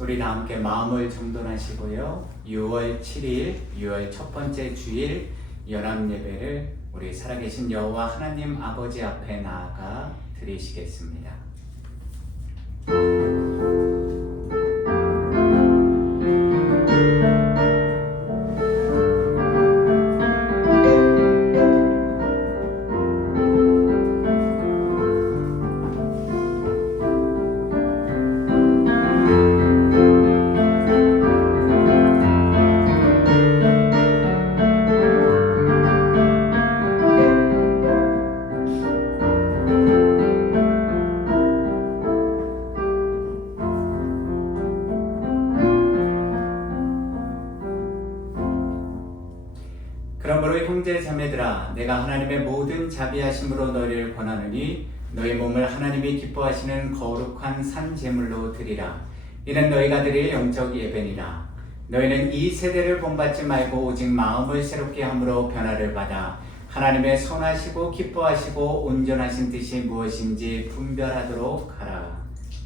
우리 다 함께 마음을 정돈하시고요. 6월 7일, 6월 첫 번째 주일 연합 예배를 우리 살아계신 여호와 하나님 아버지 앞에 나아가 드리시겠습니다. 그러므로 형제 자매들아, 내가 하나님의 모든 자비하심으로 너희를 권하노니 너희 몸을 하나님이 기뻐하시는 거룩한 산 제물로 드리라. 이는 너희가 드릴 영적 예배니라. 너희는 이 세대를 본받지 말고 오직 마음을 새롭게 함으로 변화를 받아 하나님의 선하시고 기뻐하시고 온전하신 뜻이 무엇인지 분별하도록 하라.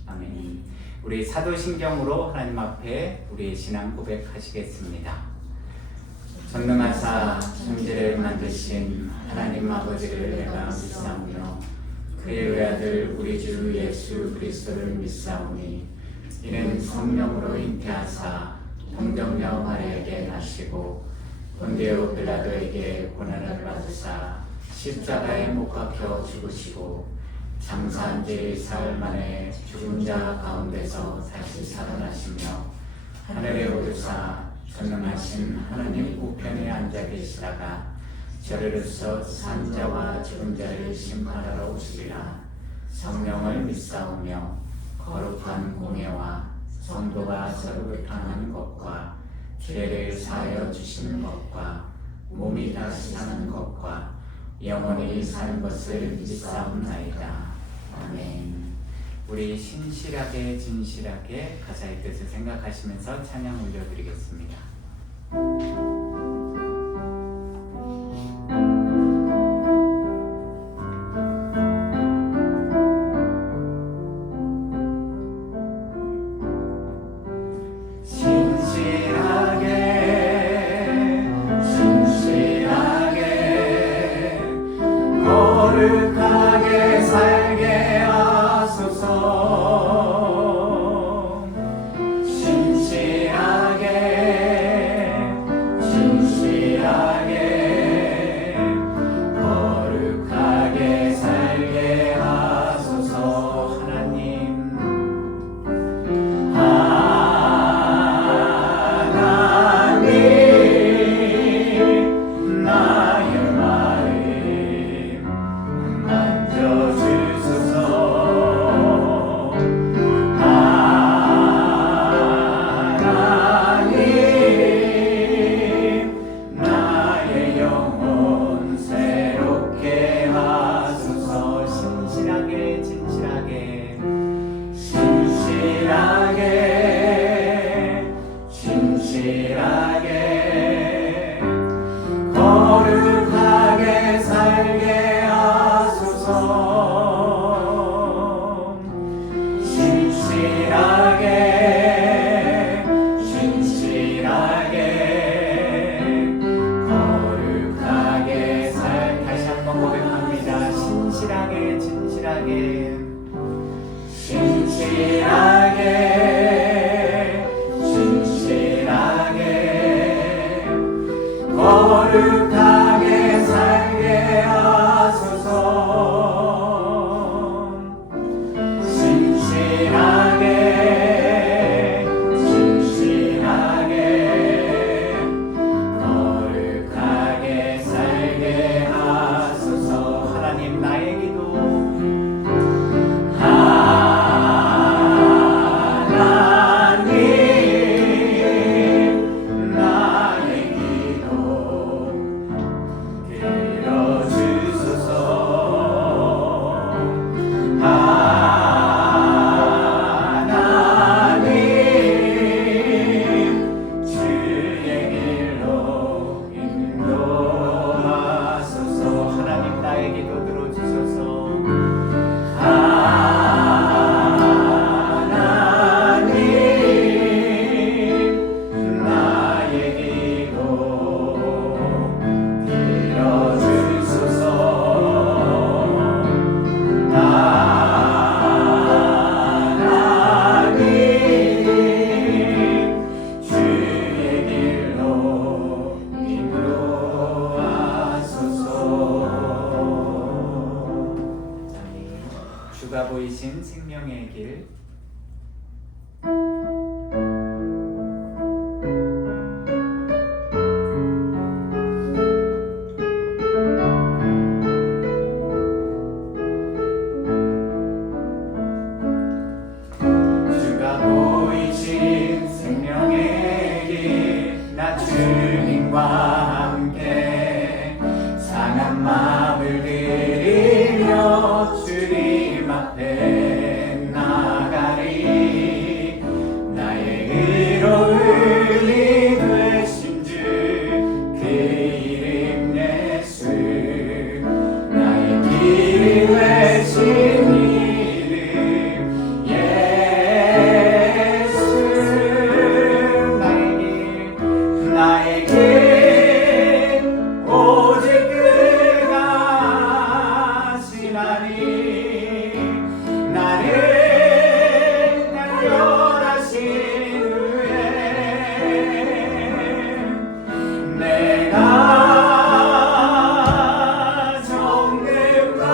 아멘. 우리 사도신경으로 하나님 앞에 우리의 신앙 고백하시겠습니다. 전능하사 천지를 만드신 하나님 아버지를 내가 믿사오며 그의 외아들 우리 주 예수 그리스도를 믿사오니 이는 성령으로 잉태하사 동정녀 마리아에게 나시고 본디오 빌라도에게 고난을 받으사 십자가에 못 박혀 죽으시고 장사한 지 사흘 만에 죽은 자 가운데서 다시 살아나시며 하늘에 오르사 전능하신 하나님 우편에 앉아 계시다가 저리로서 산 자와 죽은 자를 심판하러 오시리라. 성령을 믿사오며 거룩한 공예와 성도가 서로 교통하는 것과 죄를 사하여 주시는 것과 몸이 다시 사는 것과 영원히 사는 것을 믿사옵나이다. 아멘. 우리 신실하게 진실하게 가사의 뜻을 생각하시면서 찬양 올려드리겠습니다. 거룩하게 살게 하소서. 진실하게 거룩하게 살게 하소서. 하나님 나의 마음 만져주소서. 하나님 나의 영혼 새롭게 하소서. 신실하게 진실하게 거룩하게 살게 하소서. 진실하게 거룩하게 다시 한번 고백합니다. 진실하게 거룩하게 살게 하소서. 진실하게 거룩하게 살게 하소서. 하나님 나의 기도 하나님 나의 기도 보이신 생명의 길. 주가 보이신 생명의 길, 나 주님과 함께 상한 마음을 들이며 주님 앞에 나가리. 나의 의로움이 되신 주 그 이름 예수, 나의 길이 되신 이름 예수. 나의 길 오직 그가 하시나니. 나를 단련하신 후에 내가 정금같이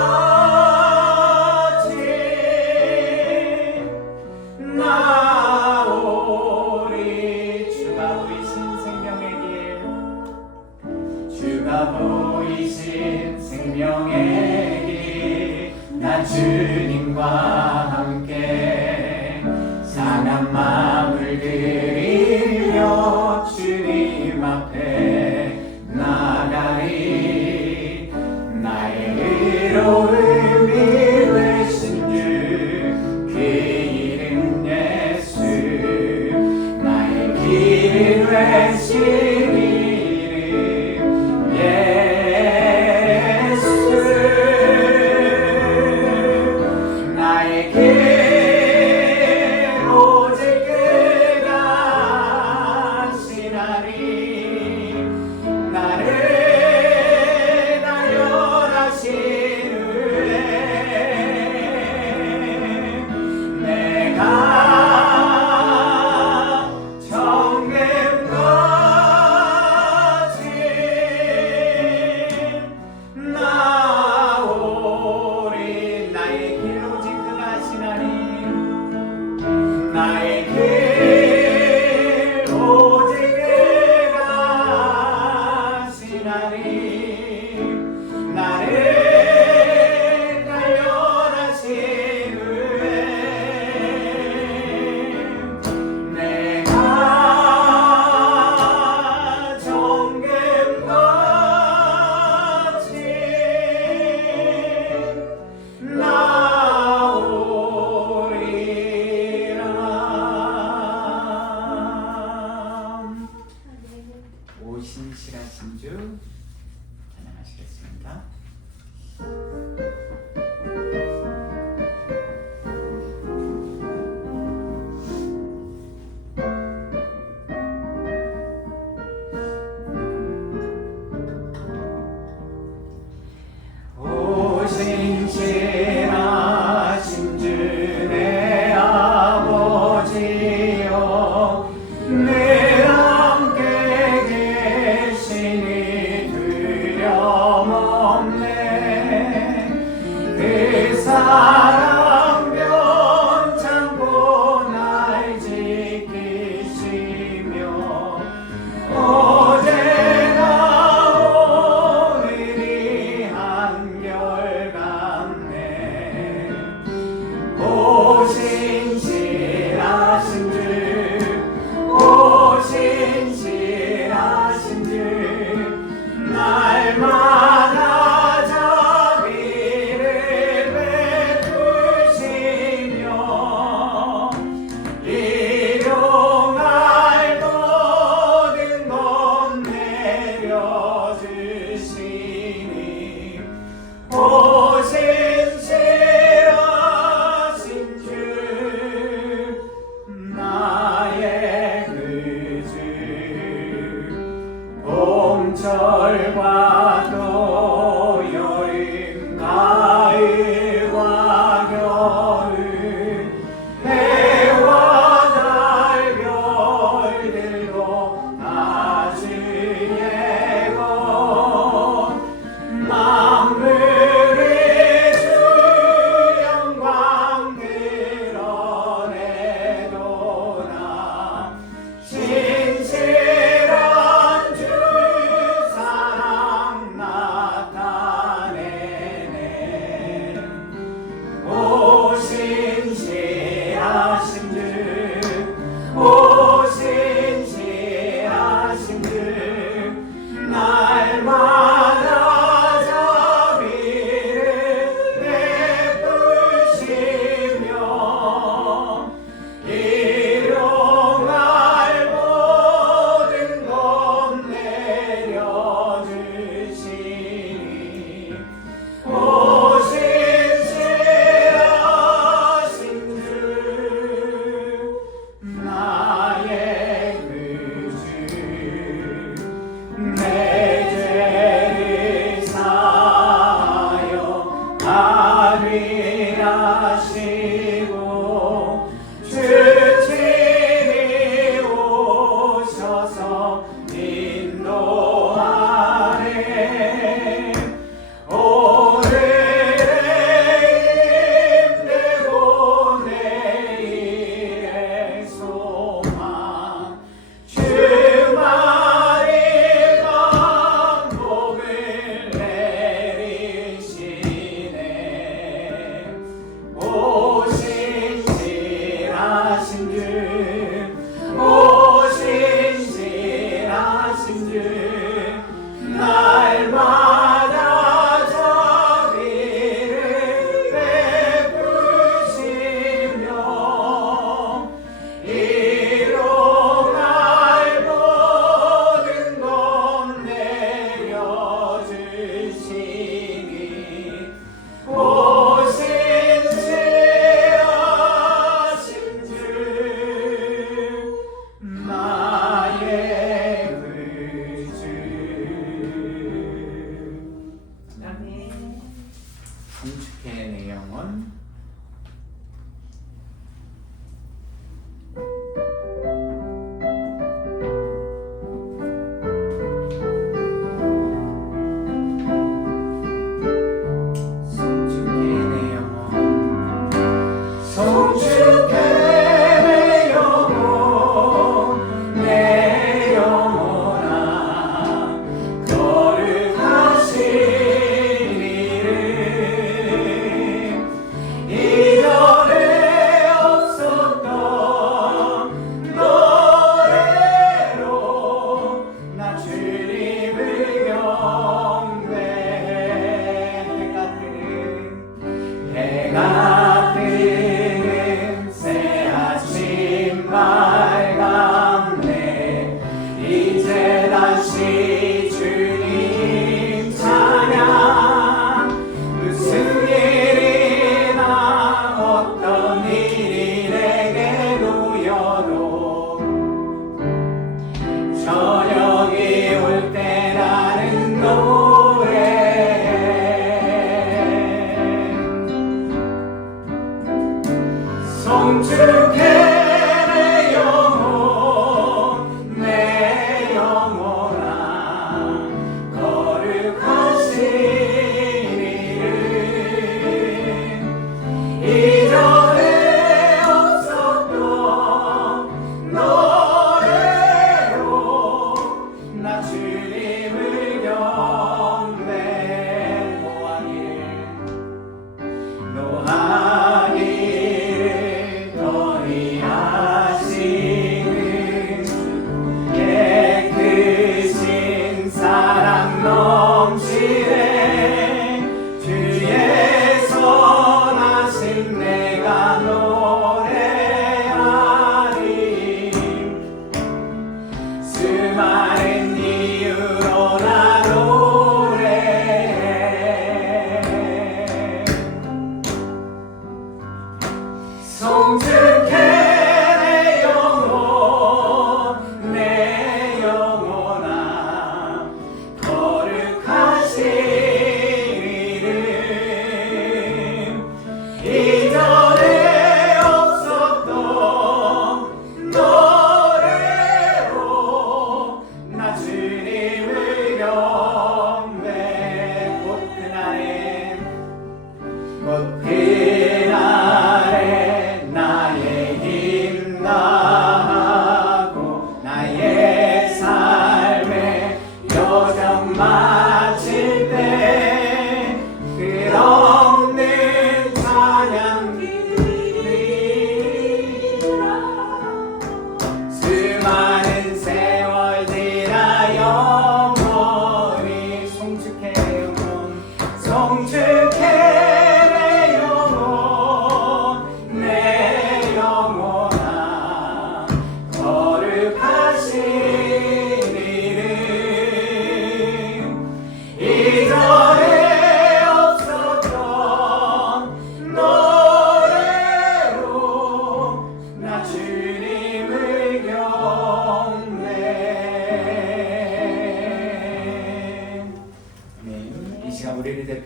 나오리. 주가 보이신 생명의 길, 주가 보이신 생명의 길, 나 주님과 함께 상한 마음을 들이며 주님 앞에 나가리. 나의 의로움이 되신 주 그 이름 예수, 나의 길이 되신 이름 예수. 나의 길 오직 그가 하시나니. 나를 단련하신 후에 내가 정금같이 나오리. 나의 길 오직 그가 하시나니. 나의 길 오직 그가 하시나니. 나를 단련하신 후에 내가 정금같이 나오리라.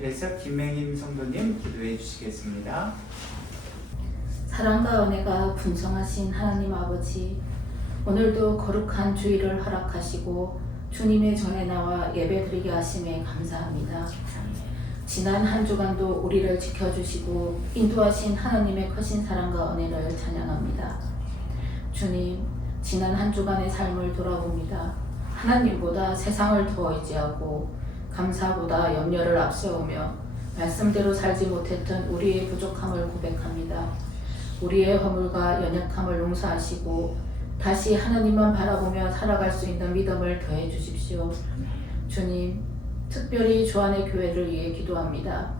옆에서 김맹임 성도님 기도해 주시겠습니다. 사랑과 은혜가 풍성하신 하나님 아버지, 오늘도 거룩한 주일을 허락하시고 주님의 전에 나와 예배드리게 하심에 감사합니다. 지난 한 주간도 우리를 지켜주시고 인도하신 하나님의 크신 사랑과 은혜를 찬양합니다. 주님, 지난 한 주간의 삶을 돌아봅니다. 하나님보다 세상을 더 의지하고 감사보다 염려를 앞세우며 말씀대로 살지 못했던 우리의 부족함을 고백합니다. 우리의 허물과 연약함을 용서하시고 다시 하나님만 바라보며 살아갈 수 있는 믿음을 더해 주십시오. 주님, 특별히 주안의 교회를 위해 기도합니다.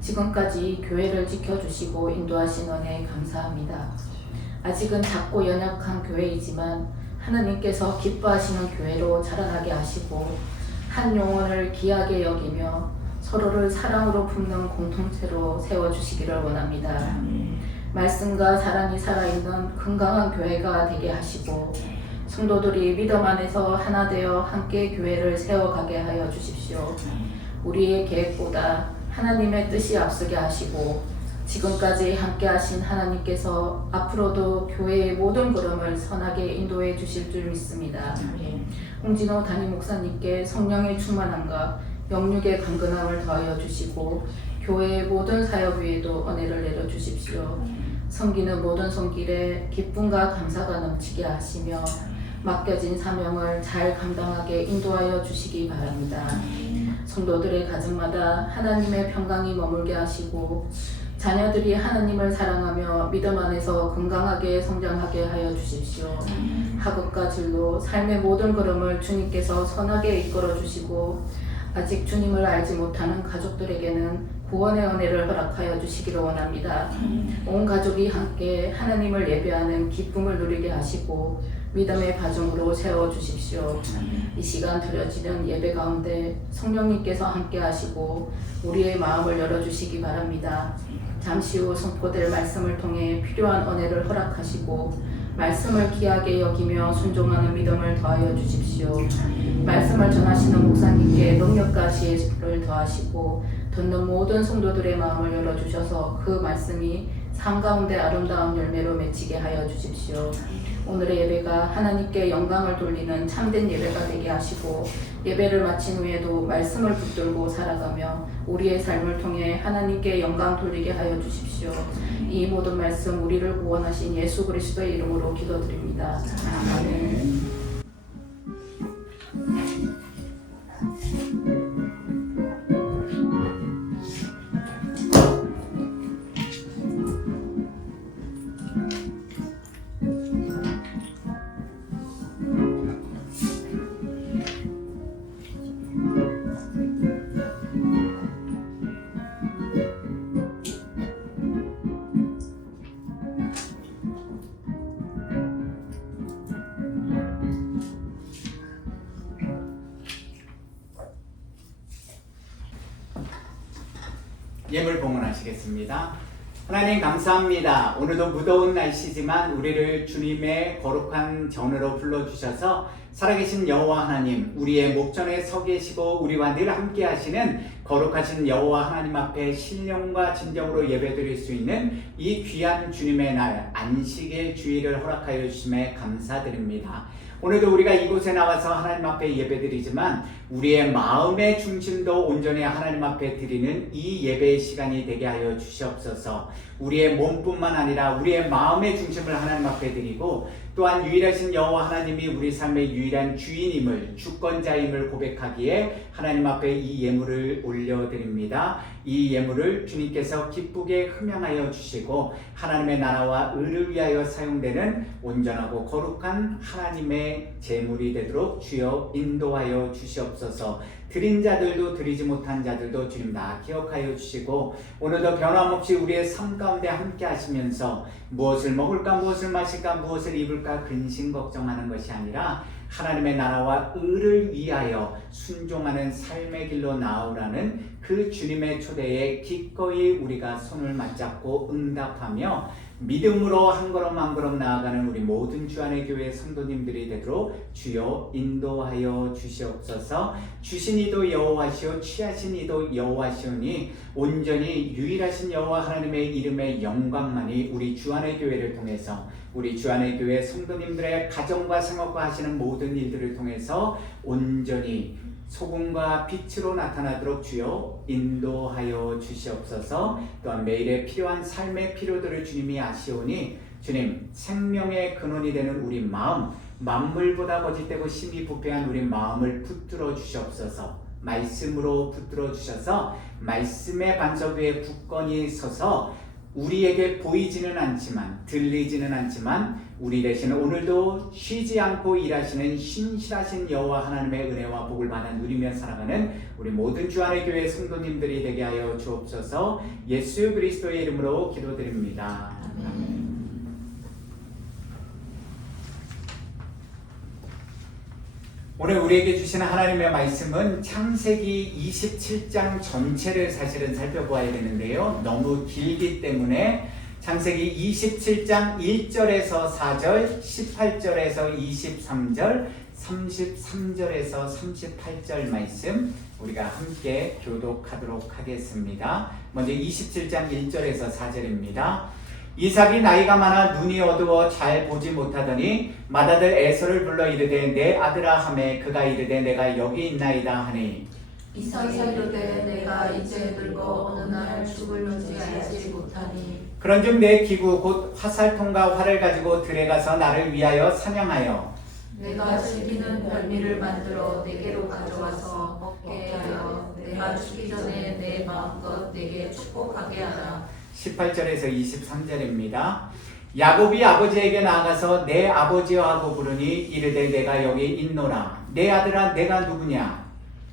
지금까지 교회를 지켜주시고 인도하신 은혜 감사합니다. 아직은 작고 연약한 교회이지만 하나님께서 기뻐하시는 교회로 자라나게 하시고 한 영혼을 귀하게 여기며 서로를 사랑으로 품는 공동체로 세워주시기를 원합니다. 말씀과 사랑이 살아있는 건강한 교회가 되게 하시고 성도들이 믿음 안에서 하나 되어 함께 교회를 세워가게 하여 주십시오. 우리의 계획보다 하나님의 뜻이 앞서게 하시고 지금까지 함께 하신 하나님께서 앞으로도 교회의 모든 걸음을 선하게 인도해 주실 줄 믿습니다. 홍진호 담임 목사님께 성령의 충만함과 영육의 강건함을 더하여 주시고 교회의 모든 사역 위에도 은혜를 내려 주십시오. 섬기는 모든 손길에 기쁨과 감사가 넘치게 하시며 맡겨진 사명을 잘 감당하게 인도하여 주시기 바랍니다. 성도들의 가정마다 하나님의 평강이 머물게 하시고 자녀들이 하나님을 사랑하며 믿음 안에서 건강하게 성장하게 하여 주십시오. 학업과 진로, 삶의 모든 걸음을 주님께서 선하게 이끌어 주시고 아직 주님을 알지 못하는 가족들에게는 구원의 은혜를 허락하여 주시기를 원합니다. 온 가족이 함께 하나님을 예배하는 기쁨을 누리게 하시고 믿음의 가정으로 세워주십시오. 이 시간 드려지는 예배 가운데 성령님께서 함께 하시고 우리의 마음을 열어주시기 바랍니다. 잠시 후 선포될 말씀을 통해 필요한 은혜를 허락하시고 말씀을 귀하게 여기며 순종하는 믿음을 더하여 주십시오. 말씀을 전하시는 목사님께 능력과 지혜를 더하시고 듣는 모든 성도들의 마음을 열어주셔서 그 말씀이 삶 가운데 아름다운 열매로 맺히게 하여 주십시오. 오늘의 예배가 하나님께 영광을 돌리는 참된 예배가 되게 하시고 예배를 마친 후에도 말씀을 붙들고 살아가며 우리의 삶을 통해 하나님께 영광 돌리게 하여 주십시오. 이 모든 말씀 우리를 구원하신 예수 그리스도의 이름으로 기도드립니다. 아멘. 예물 봉헌하시겠습니다. 하나님 감사합니다. 오늘도 무더운 날씨지만 우리를 주님의 거룩한 전으로 불러주셔서 살아계신 여호와 하나님, 우리의 목전에 서 계시고 우리와 늘 함께 하시는 거룩하신 여호와 하나님 앞에 신령과 진정으로 예배드릴 수 있는 이 귀한 주님의 날 안식일 주일을 허락하여 주심에 감사드립니다. 오늘도 우리가 이곳에 나와서 하나님 앞에 예배드리지만 우리의 마음의 중심도 온전히 하나님 앞에 드리는 이 예배의 시간이 되게 하여 주시옵소서. 우리의 몸뿐만 아니라 우리의 마음의 중심을 하나님 앞에 드리고 또한 유일하신 여호와 하나님이 우리 삶의 유일한 주인임을, 주권자임을 고백하기에 하나님 앞에 이 예물을 올려드립니다. 이 예물을 주님께서 기쁘게 흠양하여 주시고 하나님의 나라와 의를 위하여 사용되는 온전하고 거룩한 하나님의 제물이 되도록 주여 인도하여 주시옵소서. 드린 자들도 드리지 못한 자들도 주님 다 기억하여 주시고 오늘도 변함없이 우리의 삶 가운데 함께 하시면서 무엇을 먹을까, 무엇을 마실까, 무엇을 입을까 근심 걱정하는 것이 아니라 하나님의 나라와 의를 위하여 순종하는 삶의 길로 나아오라는 그 주님의 초대에 기꺼이 우리가 손을 맞잡고 응답하며 믿음으로 한 걸음 한 걸음 나아가는 우리 모든 주 안의 교회 성도님들이 되도록 주여 인도하여 주시옵소서. 주신 이도 여호와시오 취하신 이도 여호와시오니 온전히 유일하신 여호와 하나님의 이름의 영광만이 우리 주 안의 교회를 통해서 우리 주 안의 교회 성도님들의 가정과 생업과 하시는 모든 일들을 통해서 온전히 소금과 빛으로 나타나도록 주여 인도하여 주시옵소서. 또한 매일의 필요한 삶의 필요들을 주님이 아시오니 주님 생명의 근원이 되는 우리 마음, 만물보다 거짓되고 심히 부패한 우리 마음을 붙들어 주시옵소서. 말씀으로 붙들어 주셔서 말씀의 반석 위에 굳건히 서서 우리에게 보이지는 않지만 들리지는 않지만 우리 대신 오늘도 쉬지 않고 일하시는 신실하신 여호와 하나님의 은혜와 복을 받아 누리며 살아가는 우리 모든 주 안의 교회 성도님들이 되게 하여 주옵소서. 예수 그리스도의 이름으로 기도드립니다. 아멘. 오늘 우리에게 주시는 하나님의 말씀은 창세기 27장 전체를 사실은 살펴보아야 되는데요. 너무 길기 때문에 창세기 27장 1절에서 4절, 18절에서 23절, 33절에서 38절 말씀 우리가 함께 교독하도록 하겠습니다. 먼저 27장 1절에서 4절입니다. 이삭이 나이가 많아 눈이 어두워 잘 보지 못하더니 맏아들 에서를 불러 이르되 내 아들아 하매 그가 이르되 내가 여기 있나이다 하니 이삭이 이르되 내가 이제 늙어 어느 날 죽을는지 알지 못하니 그런즉 내 기구 곧 화살통과 활을 가지고 들에 가서 나를 위하여 사냥하여 내가 즐기는 별미를 만들어 내게로 가져와서 먹게 하여 내가 죽기 전에 내 마음껏 내게 축복하게 하라. 18절에서 23절입니다. 야곱이 아버지에게 나아가서 내 아버지여 하고 부르니 이르되 내가 여기 있노라. 내 아들아 내가 누구냐?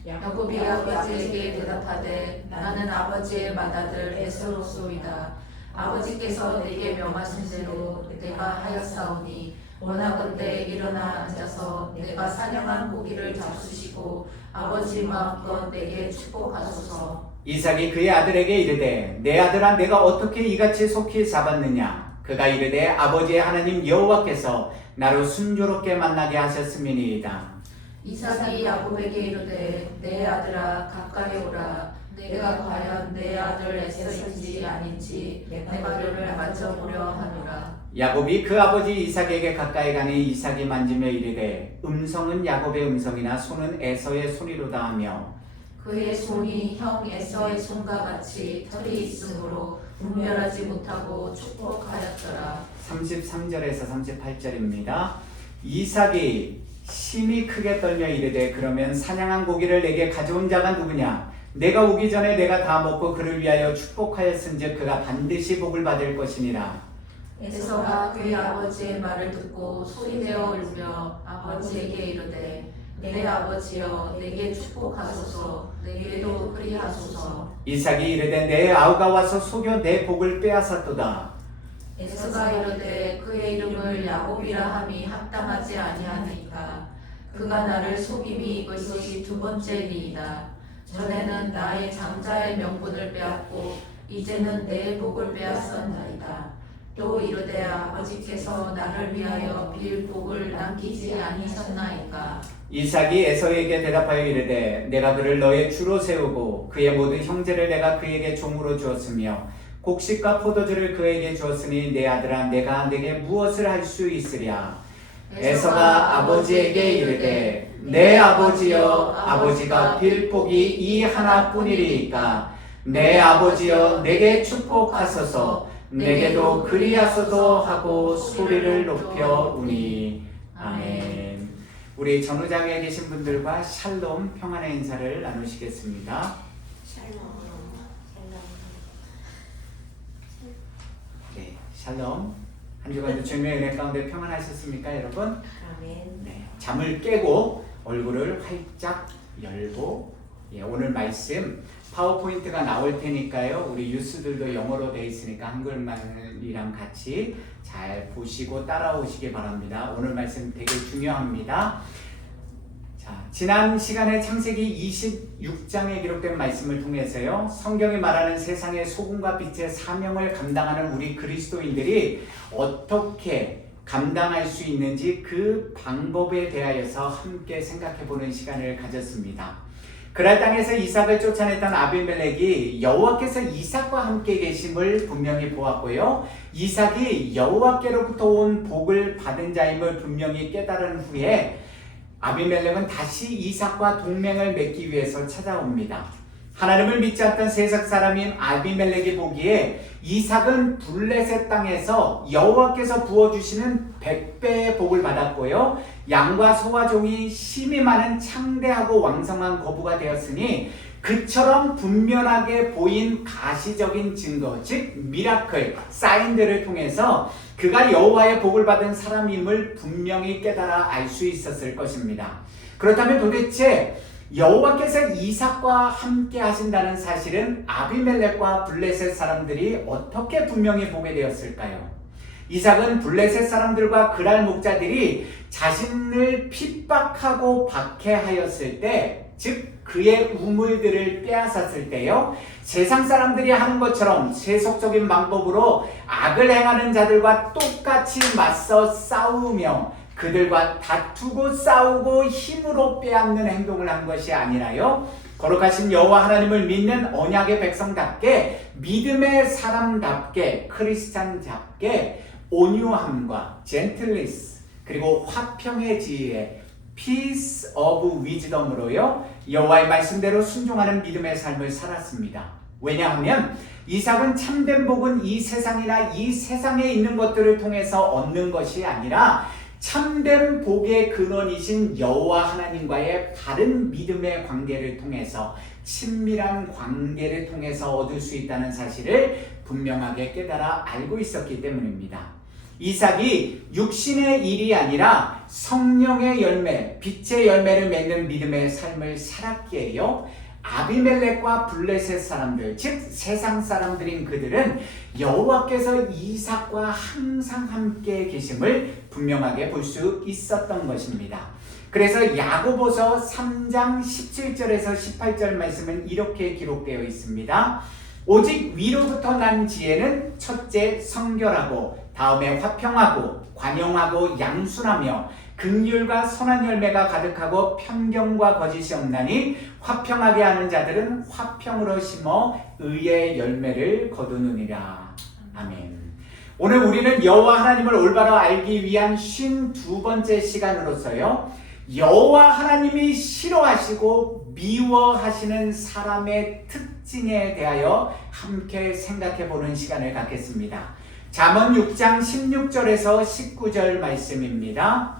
야곱이 아버지에게 대답하되 나는 아버지의 맏아들 에서로소이다. 아버지께서 내게 명하신 대로 내가 하였사오니 원하건대 일어나 앉아서 내가 사냥한 고기를 잡수시고 아버지 마음껏 내게 축복하소서. 이삭이 그의 아들에게 이르되 내 아들아 내가 어떻게 이같이 속히 잡았느냐? 그가 이르되 아버지의 하나님 여호와께서 나로 순조롭게 만나게 하셨음이니이다. 이삭이 야곱에게 이르되 내 아들아 가까이 오라. 내가 과연 내 아들 에서인지 아닌지 내가 너를 만져보려 하노라. 야곱이 그 아버지 이삭에게 가까이 가니 이삭이 만지며 이르되 음성은 야곱의 음성이나 손은 에서의 손이로다 하며 그의 손이 형 에서의 손과 같이 털이 있으므로 분별하지 못하고 축복하였더라. 33절에서 38절입니다. 이삭이 심히 크게 떨며 이르되 그러면 사냥한 고기를 내게 가져온 자가 누구냐? 내가 오기 전에 내가 다 먹고 그를 위하여 축복하였은즉 그가 반드시 복을 받을 것이니라. 에서가 그의 아버지의 말을 듣고 소리내어 울며 아버지에게 이르되 내 아버지여 내게 축복하소서. 내게도 그리하소서. 이삭이 이르되 내 아우가 와서 속여 내 복을 빼앗았도다. 에서가 이르되 그의 이름을 야곱이라 함이 합당하지 아니하니까 그가 나를 속임이 이것이 두 번째니이다. 전에는 나의 장자의 명분을 빼앗고 이제는 내 복을 빼앗았나이다. 또 이르되 아버지께서 나를 위하여 빌 복을 남기지 아니셨나이까. 이삭이 에서에게 대답하여 이르되 내가 그를 너의 주로 세우고 그의 모든 형제를 내가 그에게 종으로 주었으며 곡식과 포도주를 그에게 주었으니 내 아들아 내가 내게 무엇을 할 수 있으랴. 에서가 아버지에게 이르되 내 아버지여 아버지가 빌 복이 이 하나뿐이리이까 내 아버지여 내게 축복하소서. 내게도 그리하소서 하고 소리를 높여 우니. 아멘. 우리 전후장에 계신 분들과 샬롬 평안의 인사를 나누시겠습니다. 네, 샬롬. 한 주간도 주님의 은혜 가운데 평안하셨습니까, 여러분? 아멘. 네, 잠을 깨고 얼굴을 활짝 열고 오늘 말씀 파워포인트가 나올 테니까요. 우리 유스들도 영어로 돼 있으니까 한글말이랑 같이 잘 보시고 따라오시기 바랍니다. 오늘 말씀 되게 중요합니다. 지난 시간에 창세기 26장에 기록된 말씀을 통해서요, 성경이 말하는 세상의 소금과 빛의 사명을 감당하는 우리 그리스도인들이 어떻게 감당할 수 있는지 그 방법에 대하여서 함께 생각해 보는 시간을 가졌습니다. 그랄 땅에서 이삭을 쫓아냈던 아비멜렉이 여호와께서 이삭과 함께 계심을 분명히 보았고요, 이삭이 여호와께로부터 온 복을 받은 자임을 분명히 깨달은 후에 아비멜렉은 다시 이삭과 동맹을 맺기 위해서 찾아옵니다. 하나님을 믿지 않던 세상 사람인 아비멜렉이 보기에 이삭은 블레셋 땅에서 여호와께서 부어주시는 100배의 복을 받았고요, 양과 소와 종이 심이 많은 창대하고 왕성한 거부가 되었으니 그처럼 분명하게 보인 가시적인 증거, 즉 미라클, 사인들을 통해서 그가 여호와의 복을 받은 사람임을 분명히 깨달아 알 수 있었을 것입니다. 그렇다면 도대체 여호와께서 이삭과 함께 하신다는 사실은 아비멜렉과 블레셋 사람들이 어떻게 분명히 보게 되었을까요? 이삭은 블레셋 사람들과 그랄 목자들이 자신을 핍박하고 박해하였을 때, 즉 그의 우물들을 빼앗았을 때요, 세상 사람들이 하는 것처럼 세속적인 방법으로 악을 행하는 자들과 똑같이 맞서 싸우며 그들과 다투고 싸우고 힘으로 빼앗는 행동을 한 것이 아니라요, 거룩하신 여호와 하나님을 믿는 언약의 백성답게, 믿음의 사람답게, 크리스찬답게 온유함과 젠틀리스, 그리고 화평의 지혜, Peace of Wisdom으로요, 여호와의 말씀대로 순종하는 믿음의 삶을 살았습니다. 왜냐하면 이삭은 참된 복은 이 세상이나 이 세상에 있는 것들을 통해서 얻는 것이 아니라 참된 복의 근원이신 여호와 하나님과의 바른 믿음의 관계를 통해서, 친밀한 관계를 통해서 얻을 수 있다는 사실을 분명하게 깨달아 알고 있었기 때문입니다. 이삭이 육신의 일이 아니라 성령의 열매, 빛의 열매를 맺는 믿음의 삶을 살았기에요, 아비멜렉과 블레셋 사람들, 즉 세상 사람들인 그들은 여호와께서 이삭과 항상 함께 계심을 분명하게 볼 수 있었던 것입니다. 그래서 야고보서 3장 17절에서 18절 말씀은 이렇게 기록되어 있습니다. 오직 위로부터 난 지혜는 첫째 성결하고, 다음에 화평하고 관용하고 양순하며 긍휼과 선한 열매가 가득하고 편견과 거짓이 없나니 화평하게 하는 자들은 화평으로 심어 의의 열매를 거두느니라. 아멘. 오늘 우리는 여호와 하나님을 올바로 알기 위한 52번째 시간으로서요, 여호와 하나님이 싫어하시고 미워하시는 사람의 특징에 대하여 함께 생각해 보는 시간을 갖겠습니다. 잠언 6장 16절에서 19절 말씀입니다.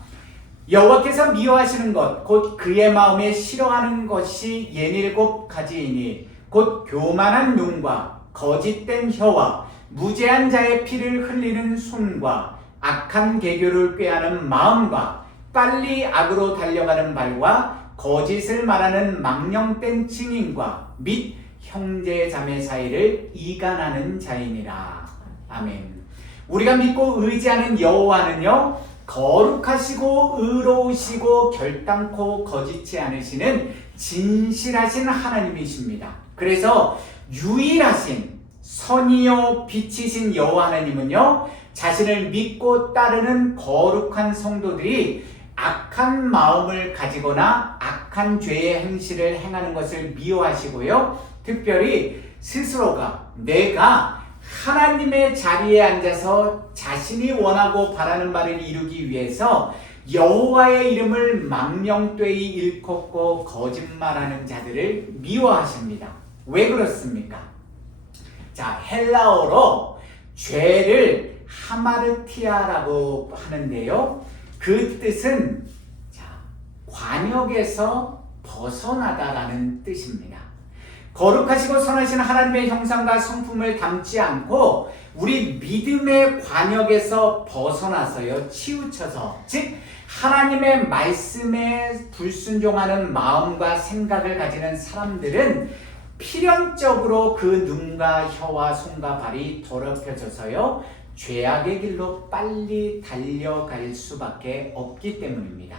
여호와께서 미워하시는 것, 곧 그의 마음에 싫어하는 것이 67가지이니 곧 교만한 눈과 거짓된 혀와 무죄한 자의 피를 흘리는 손과 악한 계교를 꾀하는 마음과 빨리 악으로 달려가는 발과 거짓을 말하는 망령된 증인과 및 형제 자매 사이를 이간하는 자이니라. 아멘. 우리가 믿고 의지하는 여호와는요, 거룩하시고 의로우시고 결단코 거짓지 않으시는 진실하신 하나님이십니다. 그래서 유일하신 선이요 빛이신 여호와 하나님은요, 자신을 믿고 따르는 거룩한 성도들이 악한 마음을 가지거나 악한 죄의 행실을 행하는 것을 미워하시고요, 특별히 스스로가, 내가 하나님의 자리에 앉아서 자신이 원하고 바라는 바를 이루기 위해서 여호와의 이름을 망령되이 일컫고 거짓말하는 자들을 미워하십니다. 왜 그렇습니까? 자, 헬라어로 죄를 하마르티아라고 하는데요, 그 뜻은 관역에서 벗어나다라는 뜻입니다. 거룩하시고 선하신 하나님의 형상과 성품을 담지 않고 우리 믿음의 관역에서 벗어나서요, 치우쳐서, 즉 하나님의 말씀에 불순종하는 마음과 생각을 가지는 사람들은 필연적으로 그 눈과 혀와 손과 발이 더럽혀져서요, 죄악의 길로 빨리 달려갈 수밖에 없기 때문입니다.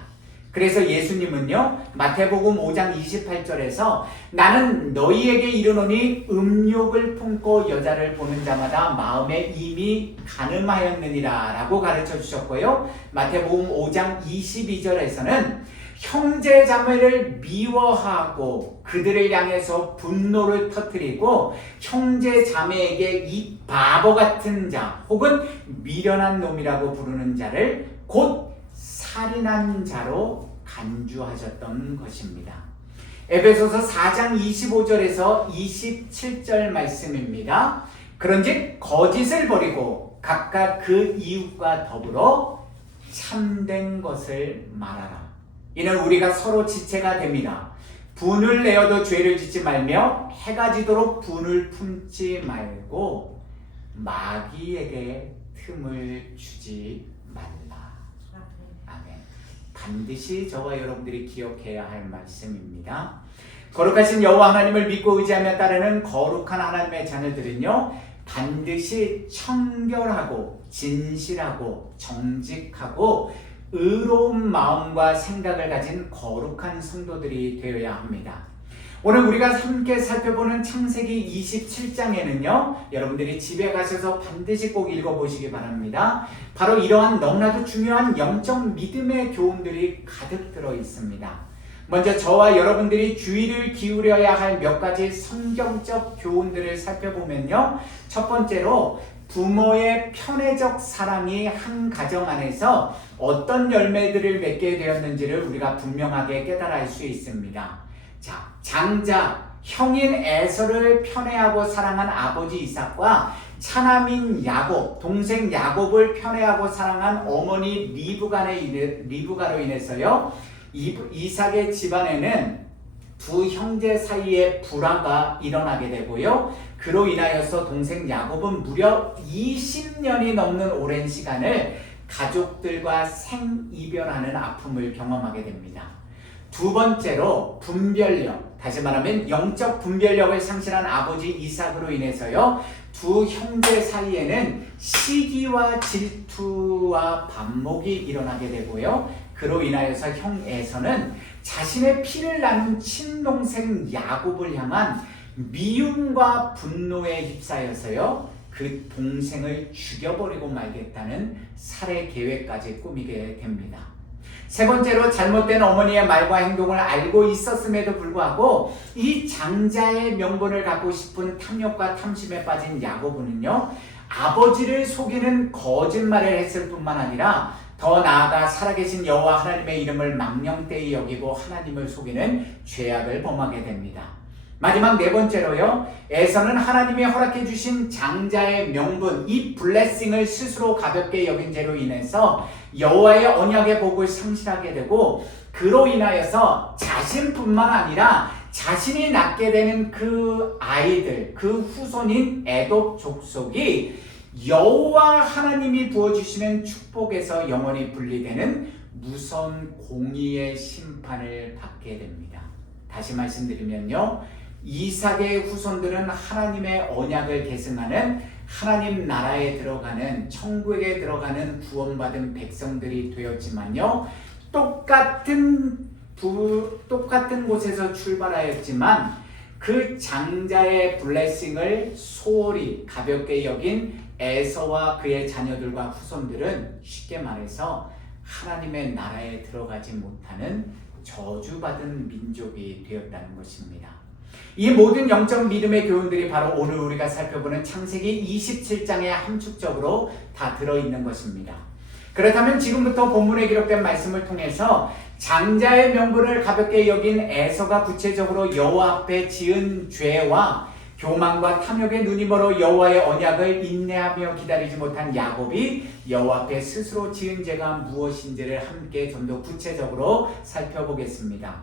그래서 예수님은요, 마태복음 5장 28절에서 나는 너희에게 이르노니 음욕을 품고 여자를 보는 자마다 마음에 이미 간음하였느니라 라고 가르쳐 주셨고요. 마태복음 5장 22절에서는 형제 자매를 미워하고 그들을 향해서 분노를 터뜨리고 형제 자매에게 이 바보 같은 자 혹은 미련한 놈이라고 부르는 자를 곧 살인한 자로 간주하셨던 것입니다. 에베소서 4장 25절에서 27절 말씀입니다. 그런즉 거짓을 버리고 각각 그 이웃과 더불어 참된 것을 말하라. 이는 우리가 서로 지체가 됩니다. 분을 내어도 죄를 짓지 말며 해가 지도록 분을 품지 말고 마귀에게 틈을 주지 말라. 아멘. 반드시 저와 여러분들이 기억해야 할 말씀입니다. 거룩하신 여호와 하나님을 믿고 의지하며 따르는 거룩한 하나님의 자녀들은요, 반드시 청결하고 진실하고 정직하고 의로운 마음과 생각을 가진 거룩한 성도들이 되어야 합니다. 오늘 우리가 함께 살펴보는 창세기 27장에는요, 여러분들이 집에 가셔서 반드시 꼭 읽어보시기 바랍니다. 바로 이러한 너무나도 중요한 영적 믿음의 교훈들이 가득 들어 있습니다. 먼저 저와 여러분들이 주의를 기울여야 할 몇 가지 성경적 교훈들을 살펴보면요, 첫 번째로 부모의 편애적 사랑이 한 가정 안에서 어떤 열매들을 맺게 되었는지를 우리가 분명하게 깨달을 수 있습니다. 자, 장자, 형인 에서를 편애하고 사랑한 아버지 이삭과 차남인 야곱, 동생 야곱을 편애하고 사랑한 어머니 리브가로 인해서요, 이삭의 집안에는 두 형제 사이에 불화가 일어나게 되고요, 그로 인하여서 동생 야곱은 무려 20년이 넘는 오랜 시간을 가족들과 생이별하는 아픔을 경험하게 됩니다. 두 번째로 분별력, 다시 말하면 영적 분별력을 상실한 아버지 이삭으로 인해서요, 두 형제 사이에는 시기와 질투와 반목이 일어나게 되고요, 그로 인하여서 형 에서는 자신의 피를 나눈 친동생 야곱을 향한 미움과 분노에 휩싸여서요, 그 동생을 죽여버리고 말겠다는 살해 계획까지 꾸미게 됩니다. 세 번째로 잘못된 어머니의 말과 행동을 알고 있었음에도 불구하고 이 장자의 명분을 갖고 싶은 탐욕과 탐심에 빠진 야고보는요, 아버지를 속이는 거짓말을 했을 뿐만 아니라 더 나아가 살아계신 여호와 하나님의 이름을 망령되이 여기고 하나님을 속이는 죄악을 범하게 됩니다. 마지막 네 번째로요, 에서는 하나님이 허락해 주신 장자의 명분, 이 블레싱을 스스로 가볍게 여긴 죄로 인해서 여호와의 언약의 복을 상실하게 되고, 그로 인하여서 자신뿐만 아니라 자신이 낳게 되는 그 아이들, 그 후손인 에돔 족속이 여호와 하나님이 부어주시는 축복에서 영원히 분리되는 무서운 공의의 심판을 받게 됩니다. 다시 말씀드리면요, 이삭의 후손들은 하나님의 언약을 계승하는 하나님 나라에 들어가는, 천국에 들어가는 구원받은 백성들이 되었지만요, 똑같은 곳에서 출발하였지만 그 장자의 블레싱을 소홀히 가볍게 여긴 에서와 그의 자녀들과 후손들은 쉽게 말해서 하나님의 나라에 들어가지 못하는 저주받은 민족이 되었다는 것입니다. 이 모든 영적 믿음의 교훈들이 바로 오늘 우리가 살펴보는 창세기 27장에 함축적으로 다 들어있는 것입니다. 그렇다면 지금부터 본문에 기록된 말씀을 통해서 장자의 명분을 가볍게 여긴 에서가 구체적으로 여호와 앞에 지은 죄와 교만과 탐욕에 눈이 멀어 여호와의 언약을 인내하며 기다리지 못한 야곱이 여호와 앞에 스스로 지은 죄가 무엇인지를 함께 좀 더 구체적으로 살펴보겠습니다.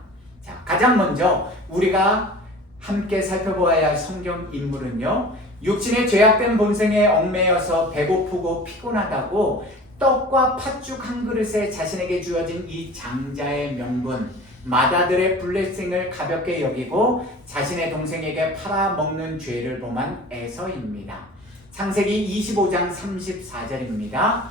자, 가장 먼저 우리가 함께 살펴보아야 할 성경 인물은요, 육신의 죄악된 본성에 얽매여서 배고프고 피곤하다고 떡과 팥죽 한 그릇에 자신에게 주어진 이 장자의 명분, 맏아들의 블레싱을 가볍게 여기고 자신의 동생에게 팔아먹는 죄를 범한 에서입니다. 창세기 25장 34절입니다.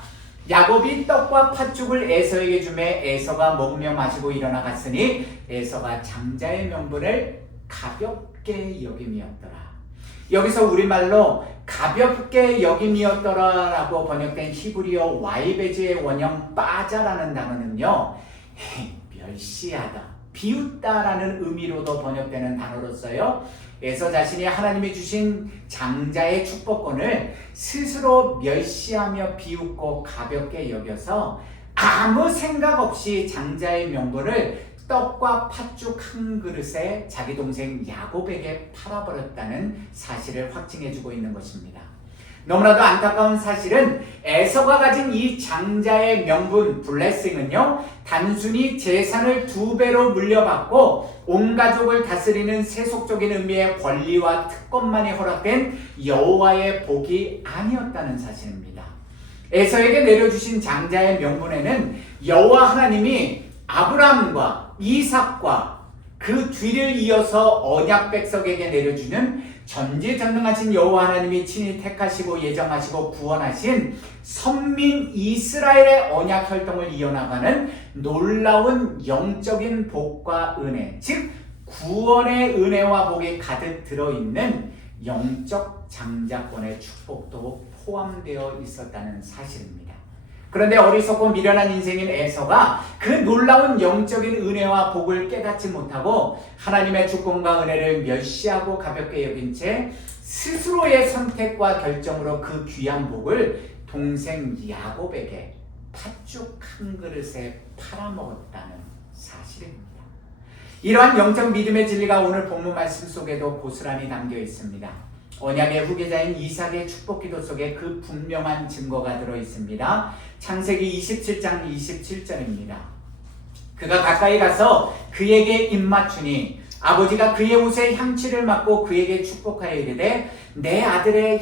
야곱이 떡과 팥죽을 에서에게 주매 에서가 먹으며 마시고 일어나 갔으니 에서가 장자의 명분을 가볍게 여김이었더라. 여기서 우리말로 가볍게 여김이었더라라고 번역된 히브리어 와이베즈의 원형 빠자라는 단어는요, 멸시하다, 비웃다라는 의미로도 번역되는 단어로서요, 에서 자신이 하나님이 주신 장자의 축복권을 스스로 멸시하며 비웃고 가볍게 여겨서 아무 생각 없이 장자의 명분을 떡과 팥죽 한 그릇에 자기 동생 야곱에게 팔아버렸다는 사실을 확증해주고 있는 것입니다. 너무나도 안타까운 사실은 에서가 가진 이 장자의 명분 블레싱은요, 단순히 재산을 2배로 물려받고 온 가족을 다스리는 세속적인 의미의 권리와 특권만이 허락된 여호와의 복이 아니었다는 사실입니다. 에서에게 내려주신 장자의 명분에는 여호와 하나님이 아브라함과 이삭과 그 뒤를 이어서 언약 백성에게 내려주는 전지전능하신 여호와 하나님이 친히 택하시고 예정하시고 구원하신 선민 이스라엘의 언약 혈통을 이어나가는 놀라운 영적인 복과 은혜, 즉 구원의 은혜와 복이 가득 들어있는 영적 장자권의 축복도 포함되어 있었다는 사실입니다. 그런데 어리석고 미련한 인생인 에서가 그 놀라운 영적인 은혜와 복을 깨닫지 못하고 하나님의 주권과 은혜를 멸시하고 가볍게 여긴 채 스스로의 선택과 결정으로 그 귀한 복을 동생 야곱에게 팥죽 한 그릇에 팔아먹었다는 사실입니다. 이러한 영적 믿음의 진리가 오늘 본문 말씀 속에도 고스란히 담겨 있습니다. 언약의 후계자인 이삭의 축복기도 속에 그 분명한 증거가 들어 있습니다. 창세기 27장 27절입니다. 그가 가까이 가서 그에게 입맞추니 아버지가 그의 옷에 향취를 맡고 그에게 축복하여 이르되 내 아들의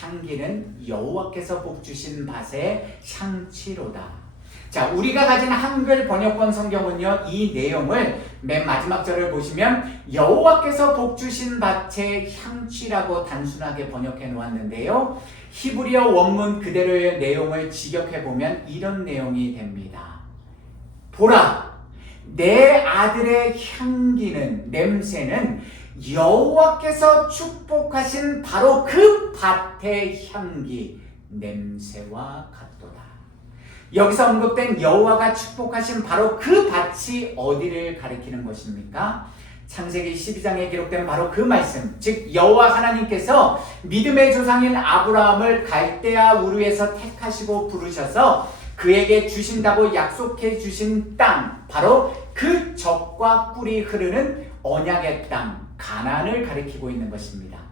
향기는 여호와께서 복주신 밭의 향취로다. 자, 우리가 가진 한글 번역본 성경은요, 이 내용을 맨 마지막 절을 보시면 여호와께서 복주신 밭의 향취라고 단순하게 번역해 놓았는데요, 히브리어 원문 그대로의 내용을 직역해 보면 이런 내용이 됩니다. 보라, 내 아들의 향기는, 냄새는 여호와께서 축복하신 바로 그 밭의 향기, 냄새와 같도다. 여기서 언급된 여호와가 축복하신 바로 그 밭이 어디를 가리키는 것입니까? 창세기 12장에 기록된 바로 그 말씀, 즉 여호와 하나님께서 믿음의 조상인 아브라함을 갈대아 우르에서 택하시고 부르셔서 그에게 주신다고 약속해 주신 땅, 바로 그 젖과 꿀이 흐르는 언약의 땅 가나안을 가리키고 있는 것입니다.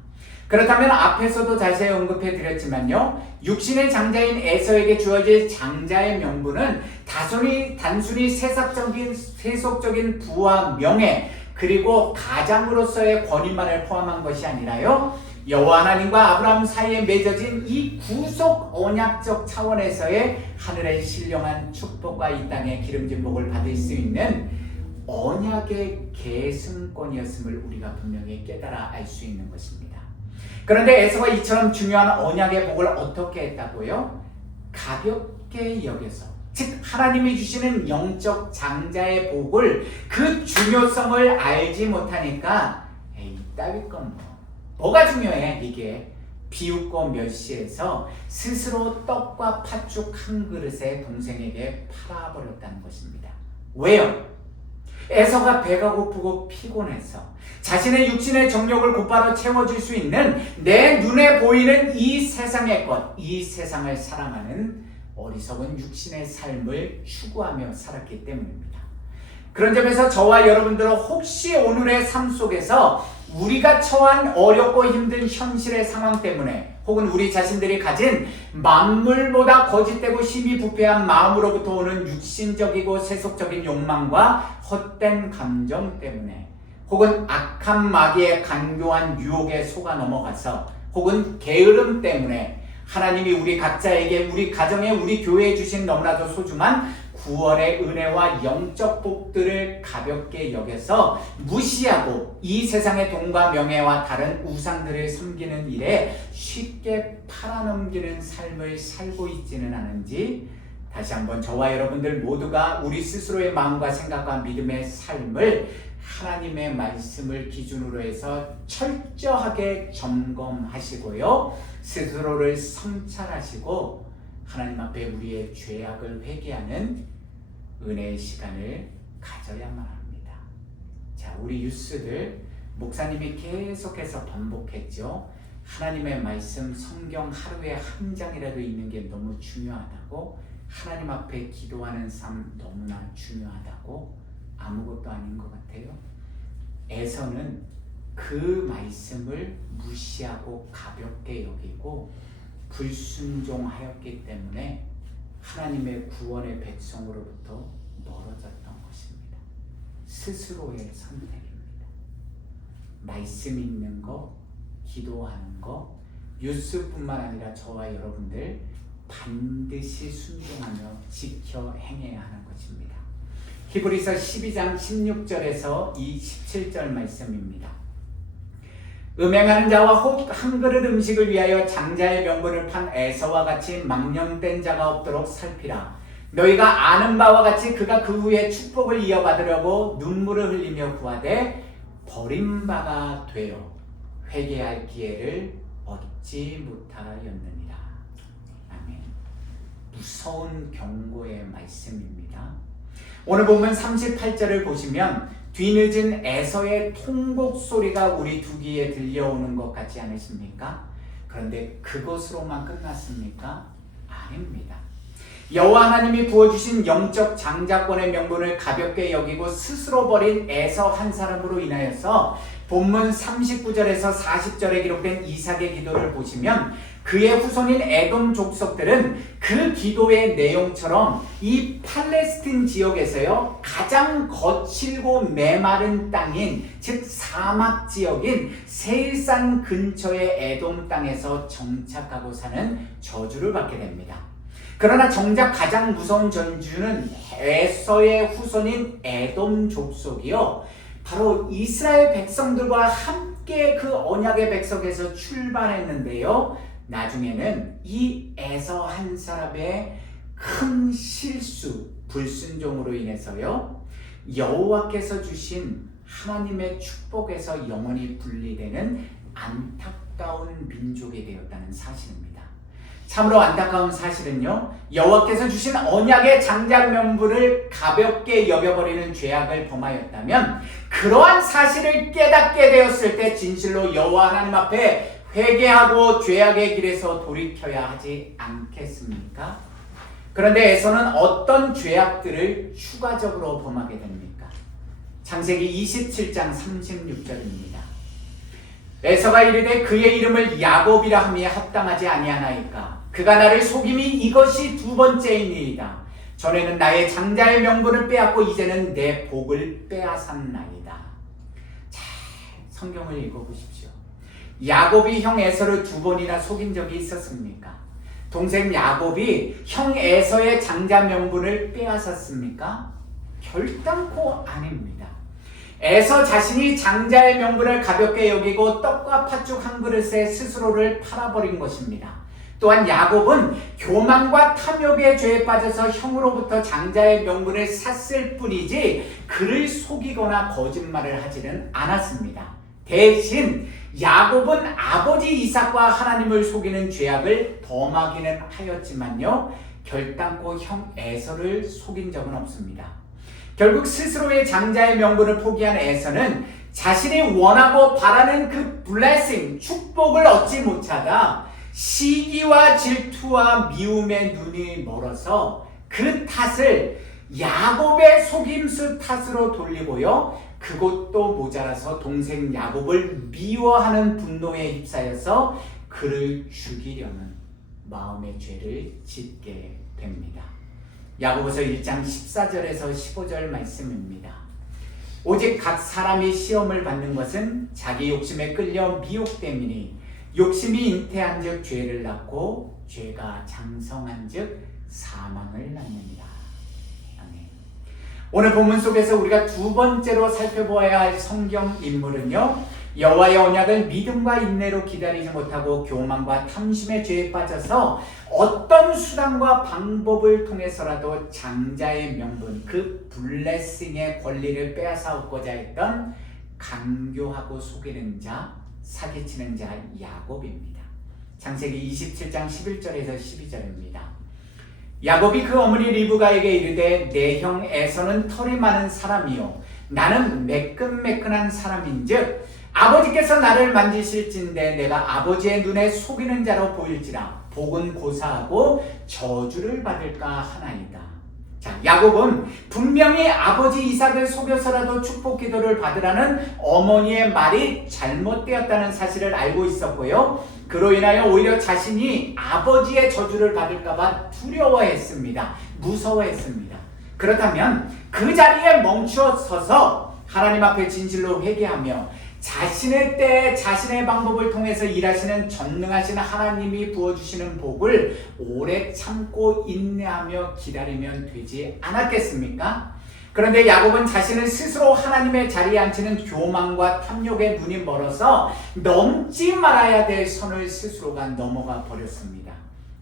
그렇다면 앞에서도 자세히 언급해 드렸지만요, 육신의 장자인 에서에게 주어질 장자의 명분은 단순히 세속적인 부와 명예, 그리고 가장으로서의 권위만을 포함한 것이 아니라요, 여호와 하나님과 아브라함 사이에 맺어진 이 구속 언약적 차원에서의 하늘의 신령한 축복과 이 땅의 기름진 복을 받을 수 있는 언약의 계승권이었음을 우리가 분명히 깨달아 알 수 있는 것입니다. 그런데 에서가 이처럼 중요한 언약의 복을 어떻게 했다고요? 가볍게 여겨서, 즉 하나님이 주시는 영적 장자의 복을, 그 중요성을 알지 못하니까 에이 따위 건 뭐가 중요해, 이게 비웃고 멸시해서 스스로 떡과 팥죽 한 그릇에 동생에게 팔아버렸다는 것입니다. 왜요? 에서가 배가 고프고 피곤해서 자신의 육신의 정욕을 곧바로 채워줄 수 있는 내 눈에 보이는 이 세상의 것, 이 세상을 사랑하는 어리석은 육신의 삶을 추구하며 살았기 때문입니다. 그런 점에서 저와 여러분들은 혹시 오늘의 삶 속에서 우리가 처한 어렵고 힘든 현실의 상황 때문에, 혹은 우리 자신들이 가진 만물보다 거짓되고 힘이 부패한 마음으로부터 오는 육신적이고 세속적인 욕망과 헛된 감정 때문에, 혹은 악한 마귀의 간교한 유혹에 속아 넘어가서, 혹은 게으름 때문에 하나님이 우리 각자에게, 우리 가정에, 우리 교회에 주신 너무나도 소중한 구원의 은혜와 영적 복들을 가볍게 여겨서 무시하고 이 세상의 돈과 명예와 다른 우상들을 섬기는 일에 쉽게 팔아넘기는 삶을 살고 있지는 않은지 다시 한번 저와 여러분들 모두가 우리 스스로의 마음과 생각과 믿음의 삶을 하나님의 말씀을 기준으로 해서 철저하게 점검하시고요. 스스로를 성찰하시고 하나님 앞에 우리의 죄악을 회개하는 은혜의 시간을 가져야만 합니다. 자, 우리 유스들 목사님이 계속해서 반복했죠. 하나님의 말씀 성경 하루에 한 장이라도 읽는 게 너무 중요하다고, 하나님 앞에 기도하는 삶 너무나 중요하다고. 아무것도 아닌 것 같아요. 에서는 그 말씀을 무시하고 가볍게 여기고 불순종하였기 때문에 하나님의 구원의 백성으로부터 멀어졌던 것입니다. 스스로의 선택입니다. 말씀 읽는 거, 기도하는 거, 뉴스뿐만 아니라 저와 여러분들 반드시 순종하며 지켜 행해야 하는 것입니다. 히브리서 12장 16절에서 이 17절 말씀입니다. 음행하는 자와 혹 한 그릇 음식을 위하여 장자의 명분을 판 에서와 같이 망령된 자가 없도록 살피라. 너희가 아는 바와 같이 그가 그 후에 축복을 이어받으려고 눈물을 흘리며 구하되 버림바가 되어 회개할 기회를 얻지 못하였느니라. 아멘. 무서운 경고의 말씀입니다. 오늘 본문 38절을 보시면 뒤늦은 에서의 통곡 소리가 우리 두 귀에 들려오는 것 같지 않으십니까? 그런데 그것으로만 끝났습니까? 아닙니다. 여호와 하나님이 부어주신 영적 장자권의 명분을 가볍게 여기고 스스로 버린 에서 한 사람으로 인하여서 본문 39절에서 40절에 기록된 이삭의 기도를 보시면 그의 후손인 에돔 족속들은 그 기도의 내용처럼 이 팔레스틴 지역에서요 가장 거칠고 메마른 땅인 즉 사막 지역인 세일산 근처의 에돔 땅에서 정착하고 사는 저주를 받게 됩니다. 그러나 정작 가장 무서운 전주는 에서의 후손인 에돔 족속이요 바로 이스라엘 백성들과 함께 그 언약의 백성에서 출발했는데요. 나중에는 이 에서 한 사람의 큰 실수, 불순종으로 인해서요 여호와께서 주신 하나님의 축복에서 영원히 분리되는 안타까운 민족이 되었다는 사실입니다. 참으로 안타까운 사실은요 여호와께서 주신 언약의 장자 명분을 가볍게 여겨버리는 죄악을 범하였다면 그러한 사실을 깨닫게 되었을 때 진실로 여호와 하나님 앞에 회개하고 죄악의 길에서 돌이켜야 하지 않겠습니까? 그런데 에서는 어떤 죄악들을 추가적으로 범하게 됩니까? 창세기 27장 36절입니다. 에서가 이르되 그의 이름을 야곱이라 함이 합당하지 아니하나이까? 그가 나를 속임이 이것이 두 번째이니이다. 전에는 나의 장자의 명분을 빼앗고 이제는 내 복을 빼앗았나이다. 자, 성경을 읽어보십시오. 야곱이 형 에서를 두 번이나 속인 적이 있었습니까? 동생 야곱이 형 에서의 장자 명분을 빼앗았습니까? 결단코 아닙니다. 에서 자신이 장자의 명분을 가볍게 여기고 떡과 팥죽 한 그릇에 스스로를 팔아버린 것입니다. 또한 야곱은 교만과 탐욕의 죄에 빠져서 형으로부터 장자의 명분을 샀을 뿐이지 그를 속이거나 거짓말을 하지는 않았습니다. 대신 야곱은 아버지 이삭과 하나님을 속이는 죄악을 범하기는 하였지만요 결단코 형 에서를 속인 적은 없습니다. 결국 스스로의 장자의 명분을 포기한 에서는 자신이 원하고 바라는 그 블레싱, 축복을 얻지 못하다 시기와 질투와 미움의 눈이 멀어서 그 탓을 야곱의 속임수 탓으로 돌리고요 그것도 모자라서 동생 야곱을 미워하는 분노에 휩싸여서 그를 죽이려는 마음의 죄를 짓게 됩니다. 야고보서 1장 14절에서 15절 말씀입니다. 오직 각 사람이 시험을 받는 것은 자기 욕심에 끌려 미혹됨이니 욕심이 잉태한 즉 죄를 낳고 죄가 장성한 즉 사망을 낳느니라. 오늘 본문 속에서 우리가 두 번째로 살펴보아야 할 성경 인물은요, 여호와의 언약을 믿음과 인내로 기다리지 못하고 교만과 탐심의 죄에 빠져서 어떤 수단과 방법을 통해서라도 장자의 명분, 그 블레싱의 권리를 빼앗아 얻고자 했던 강교하고 속이는 자, 사기치는 자 야곱입니다. 창세기 27장 11절에서 12절입니다. 야곱이 그 어머니 리브가에게 이르되 내 형 에서는 털이 많은 사람이요 나는 매끈매끈한 사람인즉 아버지께서 나를 만지실진대 내가 아버지의 눈에 속이는 자로 보일지라 복은 고사하고 저주를 받을까 하나이다. 자, 야곱은 분명히 아버지 이삭을 속여서라도 축복 기도를 받으라는 어머니의 말이 잘못되었다는 사실을 알고 있었고요. 그로 인하여 오히려 자신이 아버지의 저주를 받을까봐 두려워했습니다. 무서워했습니다. 그렇다면 그 자리에 멈추어 서서 하나님 앞에 진실로 회개하며 자신의 때에 자신의 방법을 통해서 일하시는 전능하신 하나님이 부어주시는 복을 오래 참고 인내하며 기다리면 되지 않았겠습니까? 그런데 야곱은 자신을 스스로 하나님의 자리에 앉히는 교만과 탐욕에 눈이 멀어서 넘지 말아야 될 선을 스스로가 넘어가 버렸습니다.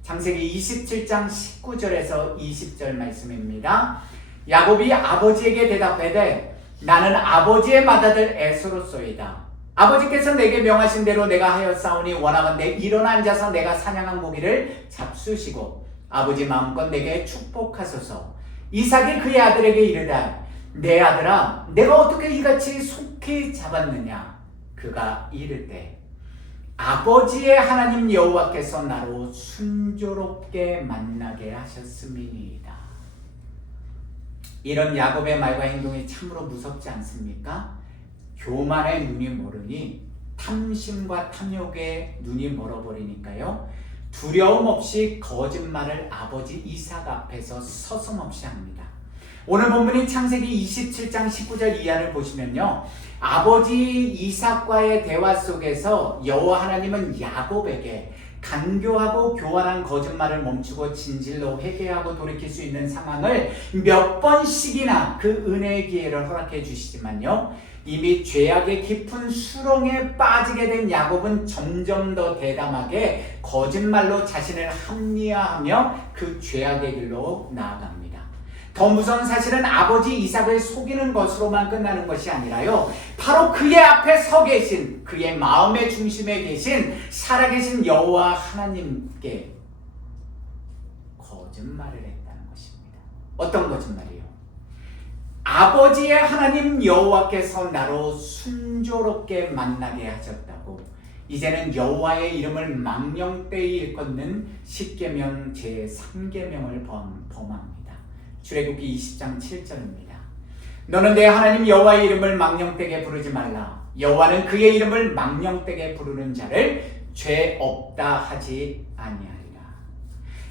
창세기 27장 19절에서 20절 말씀입니다. 야곱이 아버지에게 대답하되 나는 아버지의 맏아들 에서로소이다. 아버지께서 내게 명하신 대로 내가 하였사오니 원하건대 일어나 앉아서 내가 사냥한 고기를 잡수시고 아버지 마음껏 내게 축복하소서. 이삭이 그의 아들에게 이르다 내 아들아 내가 어떻게 이같이 속히 잡았느냐. 그가 이르되 아버지의 하나님 여호와께서 나로 순조롭게 만나게 하셨음이니이다. 이런 야곱의 말과 행동이 참으로 무섭지 않습니까? 교만의 눈이 멀으니 탐심과 탐욕의 눈이 멀어버리니까요. 두려움 없이 거짓말을 아버지 이삭 앞에서 서슴없이 합니다. 오늘 본문인 창세기 27장 19절 이하를 보시면요. 아버지 이삭과의 대화 속에서 여호와 하나님은 야곱에게 간교하고 교활한 거짓말을 멈추고 진실로 회개하고 돌이킬 수 있는 상황을 몇 번씩이나 그 은혜의 기회를 허락해 주시지만요. 이미 죄악의 깊은 수렁에 빠지게 된 야곱은 점점 더 대담하게 거짓말로 자신을 합리화하며 그 죄악의 길로 나아갑니다. 더 무서운 사실은 아버지 이삭을 속이는 것으로만 끝나는 것이 아니라요. 바로 그의 앞에 서 계신 그의 마음의 중심에 계신 살아계신 여호와 하나님께 거짓말을 했다는 것입니다. 어떤 거짓말이요? 아버지의 하나님 여호와께서 나로 순조롭게 만나게 하셨다고 이제는 여호와의 이름을 망령되이 일컫는 십계명 제3계명을 범합니다. 출애굽기 20장 7절입니다. 너는 내 하나님 여호와의 이름을 망령되게 부르지 말라. 여호와는 그의 이름을 망령되게 부르는 자를 죄 없다 하지 아니하리라.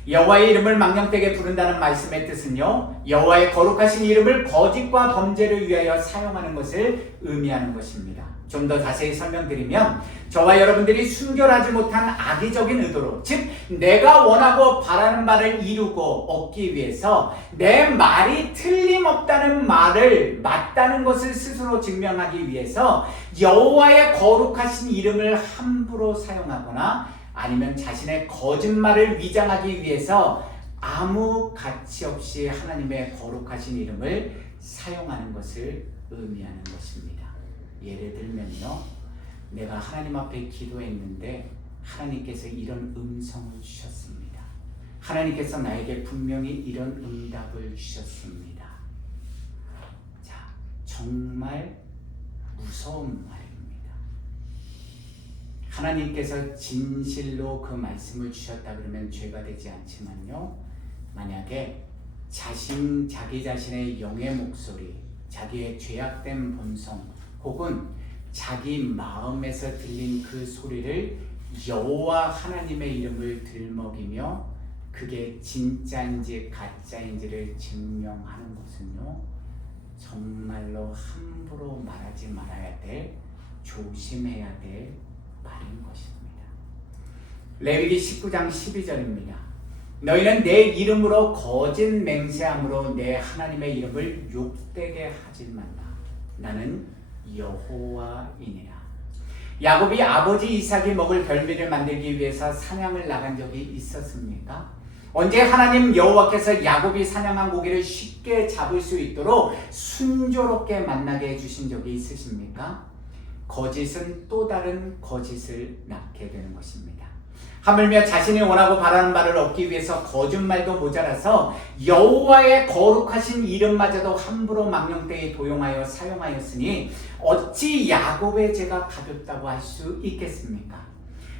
여호와의 이름을 망령되게 부른다는 말씀의 뜻은요, 여호와의 거룩하신 이름을 거짓과 범죄를 위하여 사용하는 것을 의미하는 것입니다. 좀 더 자세히 설명드리면 저와 여러분들이 순결하지 못한 악의적인 의도로, 즉 내가 원하고 바라는 바를 이루고 얻기 위해서 내 말이 틀림없다는 말을 맞다는 것을 스스로 증명하기 위해서 여호와의 거룩하신 이름을 함부로 사용하거나 아니면 자신의 거짓말을 위장하기 위해서 아무 가치 없이 하나님의 거룩하신 이름을 사용하는 것을 의미하는 것입니다. 예를 들면요, 내가 하나님 앞에 기도했는데 하나님께서 이런 음성을 주셨습니다. 하나님께서 나에게 분명히 이런 응답을 주셨습니다. 자, 정말 무서운 말입니다. 하나님께서 진실로 그 말씀을 주셨다 그러면 죄가 되지 않지만요, 만약에 자기 자신의 영의 목소리, 자기의 죄악된 본성 혹은 자기 마음에서 들린 그 소리를 여호와 하나님의 이름을 들먹이며 그게 진짜인지 가짜인지를 증명하는 것은요, 정말로 함부로 말하지 말아야 될, 조심해야 될 말인 것입니다. 레위기 19장 12절입니다. 너희는 내 이름으로 거짓 맹세함으로 내 하나님의 이름을 욕되게 하지 말라. 나는 여호와이니라. 야곱이 아버지 이삭이 먹을 별미를 만들기 위해서 사냥을 나간 적이 있었습니까? 언제 하나님 여호와께서 야곱이 사냥한 고기를 쉽게 잡을 수 있도록 순조롭게 만나게 해주신 적이 있으십니까? 거짓은 또 다른 거짓을 낳게 되는 것입니다. 하물며 자신이 원하고 바라는 바를 얻기 위해서 거짓말도 모자라서 여호와의 거룩하신 이름마저도 함부로 망령되이 도용하여 사용하였으니 어찌 야곱의 죄가 가볍다고 할 수 있겠습니까?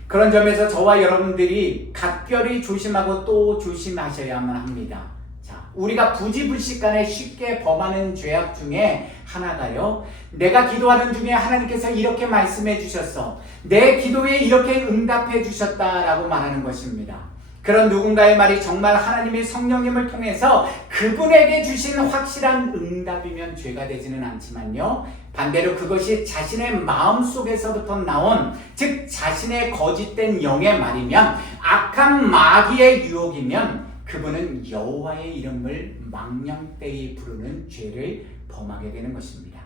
그런 점에서 저와 여러분들이 각별히 조심하고 또 조심하셔야만 합니다. 자, 우리가 부지불식간에 쉽게 범하는 죄악 중에 하나가요, 내가 기도하는 중에 하나님께서 이렇게 말씀해 주셨어, 내 기도에 이렇게 응답해 주셨다라고 말하는 것입니다. 그런 누군가의 말이 정말 하나님의 성령님을 통해서 그분에게 주신 확실한 응답이면 죄가 되지는 않지만요, 반대로 그것이 자신의 마음속에서부터 나온, 즉 자신의 거짓된 영의 말이면, 악한 마귀의 유혹이면 그분은 여호와의 이름을 망령되이 부르는 죄를 범하게 되는 것입니다.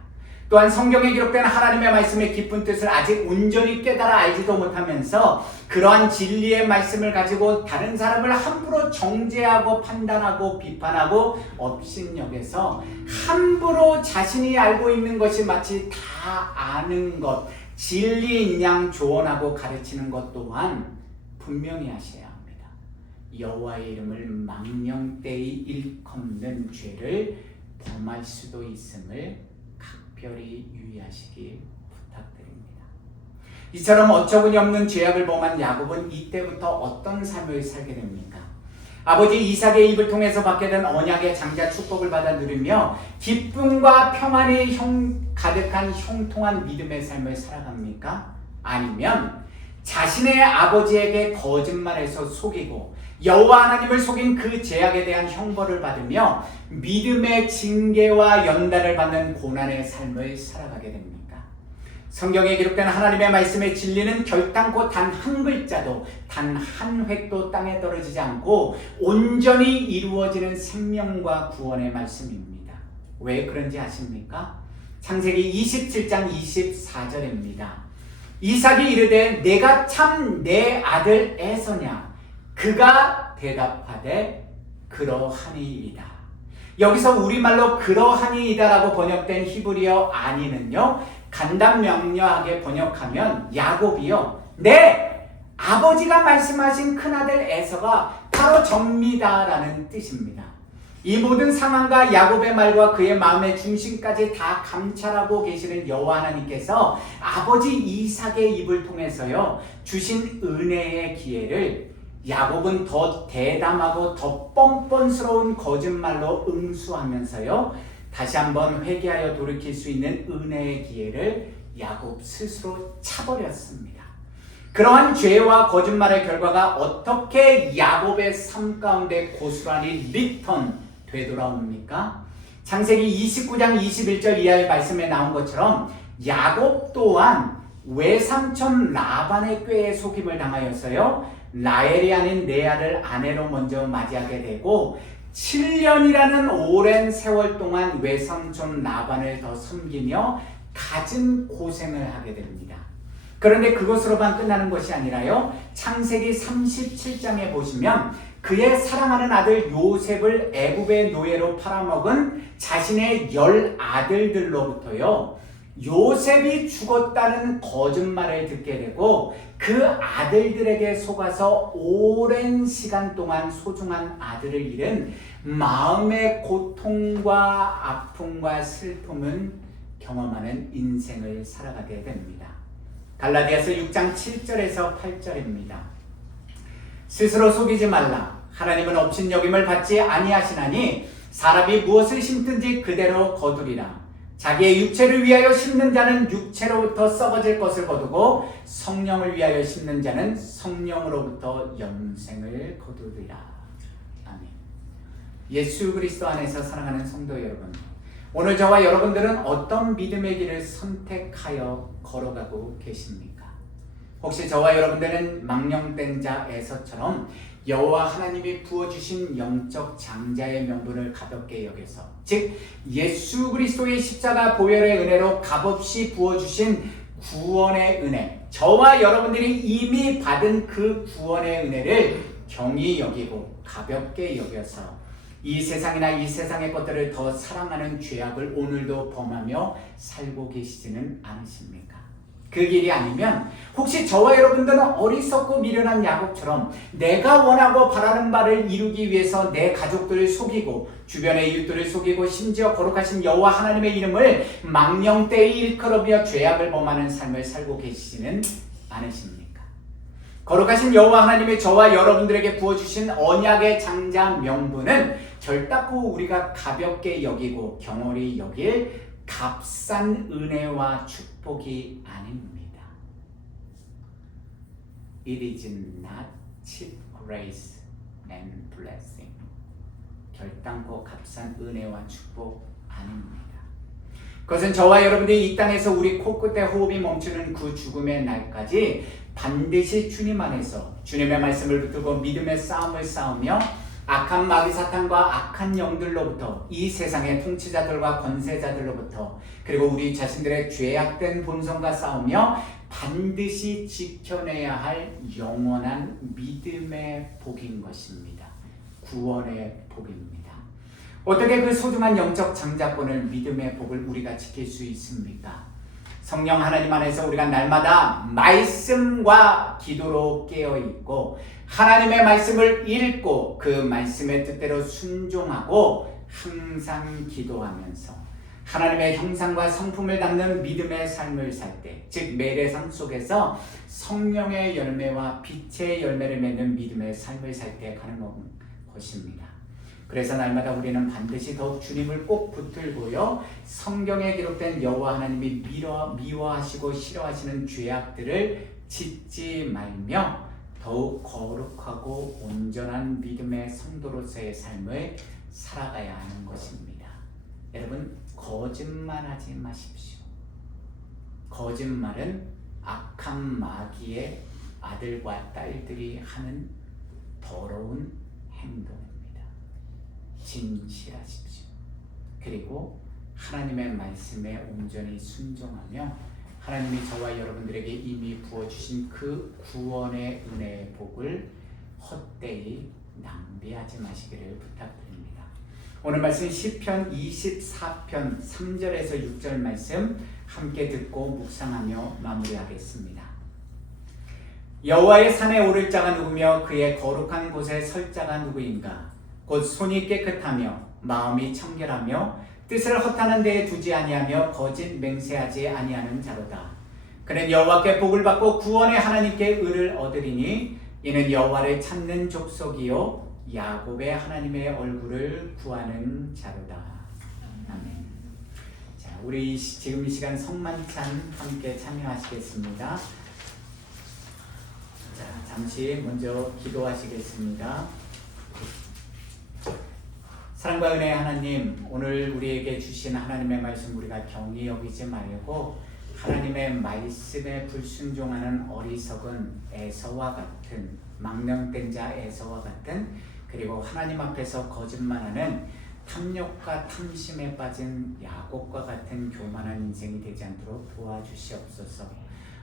또한 성경에 기록된 하나님의 말씀의 깊은 뜻을 아직 온전히 깨달아 알지도 못하면서 그러한 진리의 말씀을 가지고 다른 사람을 함부로 정죄하고 판단하고 비판하고 업신여겨서 함부로 자신이 알고 있는 것이 마치 다 아는 것, 진리인 양 조언하고 가르치는 것 또한 분명히 하셔야 합니다. 여호와의 이름을 망령되이 일컫는 죄를 범할 수도 있음을 각별히 유의하시기 부탁드립니다. 이처럼 어처구니 없는 죄악을 범한 야곱은 이때부터 어떤 삶을 살게 됩니까? 아버지 이삭의 입을 통해서 받게 된 언약의 장자 축복을 받아 누리며 기쁨과 평안이 가득한 형통한 믿음의 삶을 살아갑니까? 아니면 자신의 아버지에게 거짓말해서 속이고 여호와 하나님을 속인 그 죄악에 대한 형벌을 받으며 믿음의 징계와 연단을 받는 고난의 삶을 살아가게 됩니까? 성경에 기록된 하나님의 말씀의 진리는 결단코 단 한 글자도 단 한 획도 땅에 떨어지지 않고 온전히 이루어지는 생명과 구원의 말씀입니다. 왜 그런지 아십니까? 창세기 27장 24절입니다. 이삭이 이르되 내가 참 내 아들 에서냐? 그가 대답하되 그러하니이다. 여기서 우리말로 그러하니이다라고 번역된 히브리어 아니는요, 간단명료하게 번역하면 야곱이요, 네, 아버지가 말씀하신 큰아들 에서가 바로 접니다라는 뜻입니다. 이 모든 상황과 야곱의 말과 그의 마음의 중심까지 다 감찰하고 계시는 여호와 하나님께서 아버지 이삭의 입을 통해서요 주신 은혜의 기회를 야곱은 더 대담하고 더 뻔뻔스러운 거짓말로 응수하면서요 다시 한번 회개하여 돌이킬 수 있는 은혜의 기회를 야곱 스스로 차버렸습니다. 그러한 죄와 거짓말의 결과가 어떻게 야곱의 삶 가운데 고스란히 리턴 되돌아옵니까? 창세기 29장 21절 이하의 말씀에 나온 것처럼 야곱 또한 외삼촌 라반의 꾀에 속임을 당하여서요 라헬이 아닌 레아를 아내로 먼저 맞이하게 되고 7년이라는 오랜 세월 동안 외삼촌 라반을 더 섬기며 갖은 고생을 하게 됩니다. 그런데 그것으로만 끝나는 것이 아니라요 창세기 37장에 보시면 그의 사랑하는 아들 요셉을 애굽의 노예로 팔아먹은 자신의 10아들들로부터요 요셉이 죽었다는 거짓말을 듣게 되고 그 아들들에게 속아서 오랜 시간 동안 소중한 아들을 잃은 마음의 고통과 아픔과 슬픔은 경험하는 인생을 살아가게 됩니다. 갈라디아서 6장 7절에서 8절입니다. 스스로 속이지 말라. 하나님은 업신여김을 받지 아니하시나니 사람이 무엇을 심든지 그대로 거두리라. 자기의 육체를 위하여 심는 자는 육체로부터 썩어질 것을 거두고 성령을 위하여 심는 자는 성령으로부터 영생을 거두리라. 아멘. 예수 그리스도 안에서 사랑하는 성도 여러분, 오늘 저와 여러분들은 어떤 믿음의 길을 선택하여 걸어가고 계십니까? 혹시 저와 여러분들은 망령된 자 에서처럼 여호와 하나님이 부어주신 영적 장자의 명분을 가볍게 여겨서, 즉 예수 그리스도의 십자가 보혈의 은혜로 값없이 부어주신 구원의 은혜, 저와 여러분들이 이미 받은 그 구원의 은혜를 경히 여기고 가볍게 여겨서 이 세상이나 이 세상의 것들을 더 사랑하는 죄악을 오늘도 범하며 살고 계시지는 않으십니까? 그 길이 아니면 혹시 저와 여러분들은 어리석고 미련한 야곱처럼 내가 원하고 바라는 바를 이루기 위해서 내 가족들을 속이고 주변의 이웃들을 속이고 심지어 거룩하신 여호와 하나님의 이름을 망령되이 일컬으며 죄악을 범하는 삶을 살고 계시지는 않으십니까? 거룩하신 여호와 하나님의 저와 여러분들에게 부어주신 언약의 장자 명분은 결단코 우리가 가볍게 여기고 경홀히 여길 값싼 은혜와 축복이 아닙니다. It is not cheap grace and blessing. 결단코 값싼 은혜와 축복 아닙니다. 그것은 저와 여러분들이 이 땅에서 우리 코끝에 호흡이 멈추는 그 죽음의 날까지 반드시 주님 안에서 주님의 말씀을 붙들고 믿음의 싸움을 싸우며 악한 마귀 사탄과 악한 영들로부터 이 세상의 통치자들과 권세자들로부터 그리고 우리 자신들의 죄악된 본성과 싸우며 반드시 지켜내야 할 영원한 믿음의 복인 것입니다. 구원의 복입니다. 어떻게 그 소중한 영적 장자권을 믿음의 복을 우리가 지킬 수 있습니까? 성령 하나님 안에서 우리가 날마다 말씀과 기도로 깨어있고 하나님의 말씀을 읽고 그 말씀의 뜻대로 순종하고 항상 기도하면서 하나님의 형상과 성품을 담는 믿음의 삶을 살 때, 즉 매일의 삶 속에서 성령의 열매와 빛의 열매를 맺는 믿음의 삶을 살 때 가는 것입니다. 그래서 날마다 우리는 반드시 더욱 주님을 꼭 붙들고요, 성경에 기록된 여호와 하나님이 미워하시고 싫어하시는 죄악들을 짓지 말며 더욱 거룩하고 온전한 믿음의 성도로서의 삶을 살아가야 하는 것입니다. 여러분, 거짓말하지 마십시오. 거짓말은 악한 마귀의 아들과 딸들이 하는 더러운 행동입니다. 진실하십시오. 그리고 하나님의 말씀에 온전히 순종하며 하나님이 저와 여러분들에게 이미 부어주신 그 구원의 은혜의 복을 헛되이 낭비하지 마시기를 부탁드립니다. 오늘 말씀 시편 24편 3절에서 6절 말씀 함께 듣고 묵상하며 마무리하겠습니다. 여호와의 산에 오를 자가 누구며 그의 거룩한 곳에 설 자가 누구인가? 곧 손이 깨끗하며 마음이 청결하며 뜻을 허탄한 데에 두지 아니하며 거짓 맹세하지 아니하는 자로다. 그는 여호와께 복을 받고 구원의 하나님께 의를 얻으리니 이는 여호와를 찾는 족속이요 야곱의 하나님의 얼굴을 구하는 자로다. 아멘. 자, 우리 지금 이 시간 성만찬 함께 참여하시겠습니다. 자, 잠시 먼저 기도하시겠습니다. 사랑과 은혜의 하나님, 오늘 우리에게 주신 하나님의 말씀 우리가 경히 여기지 말고 하나님의 말씀에 불순종하는 어리석은 에서와 같은, 망령된 자 에서와 같은, 그리고 하나님 앞에서 거짓말하는 탐욕과 탐심에 빠진 야곱과 같은 교만한 인생이 되지 않도록 도와주시옵소서.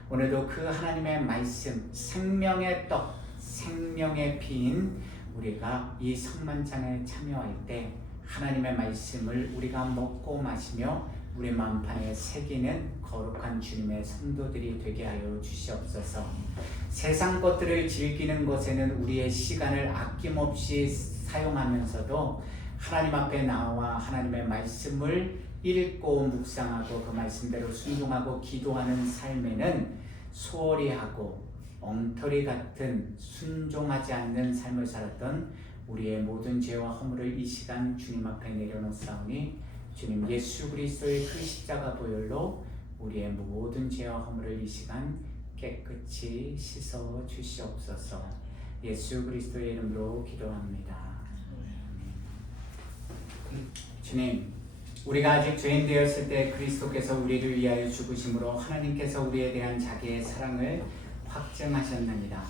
오늘도 그 하나님의 말씀, 생명의 떡, 생명의 피인 우리가 이 성만찬에 참여할 때 하나님의 말씀을 우리가 먹고 마시며 우리 마음판에 새기는 거룩한 주님의 성도들이 되게 하여 주시옵소서. 세상 것들을 즐기는 것에는 우리의 시간을 아낌없이 사용하면서도 하나님 앞에 나와 하나님의 말씀을 읽고 묵상하고 그 말씀대로 순종하고 기도하는 삶에는 소홀히 하고 엉터리 같은 순종하지 않는 삶을 살았던 우리의 모든 죄와 허물을 이 시간 주님 앞에 내려놓사오니 주님 예수 그리스도의 그 십자가 보혈로 우리의 모든 죄와 허물을 이 시간 깨끗이 씻어 주시옵소서. 예수 그리스도의 이름으로 기도합니다. 주님, 우리가 아직 죄인 되었을 때 그리스도께서 우리를 위하여 죽으심으로 하나님께서 우리에 대한 자기의 사랑을 확증하셨느니라.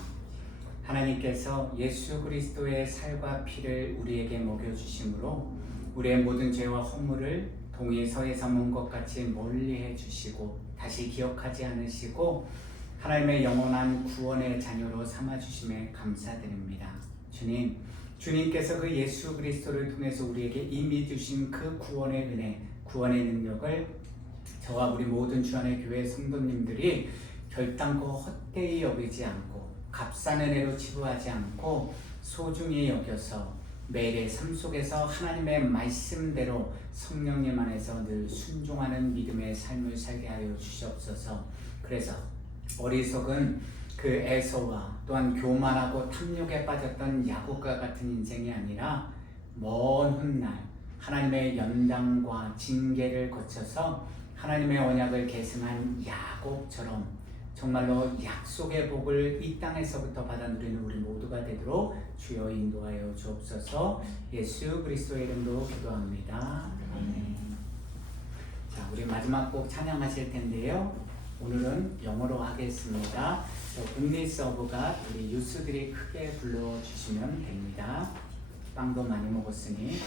하나님께서 예수 그리스도의 살과 피를 우리에게 먹여주심으로 우리의 모든 죄와 허물을 동이 서에서 먼 것 같이 멀리해 주시고 다시 기억하지 않으시고 하나님의 영원한 구원의 자녀로 삼아주심에 감사드립니다. 주님, 주님께서 그 예수 그리스도를 통해서 우리에게 이미 주신 그 구원의 은혜, 구원의 능력을 저와 우리 모든 주안의 교회 성도님들이 결단코 헛되이 여기지 않고 값싼 은혜로 치부하지 않고 소중히 여겨서 매일의 삶 속에서 하나님의 말씀대로 성령님 안에서 늘 순종하는 믿음의 삶을 살게 하여 주시옵소서. 그래서 어리석은 그 에서와 또한 교만하고 탐욕에 빠졌던 야곱과 같은 인생이 아니라 먼 훗날 하나님의 연단과 징계를 거쳐서 하나님의 언약을 계승한 야곱처럼 정말로 약속의 복을 이 땅에서부터 받아 누리는 우리 모두가 되도록 주여 인도하여 주옵소서. 예수 그리스도의 이름으로 기도합니다. 아멘. 자, 우리 마지막 곡 찬양하실 텐데요. 오늘은 영어로 하겠습니다. 국립 서브가 우리 유스들이 크게 불러주시면 됩니다. 빵도 많이 먹었으니.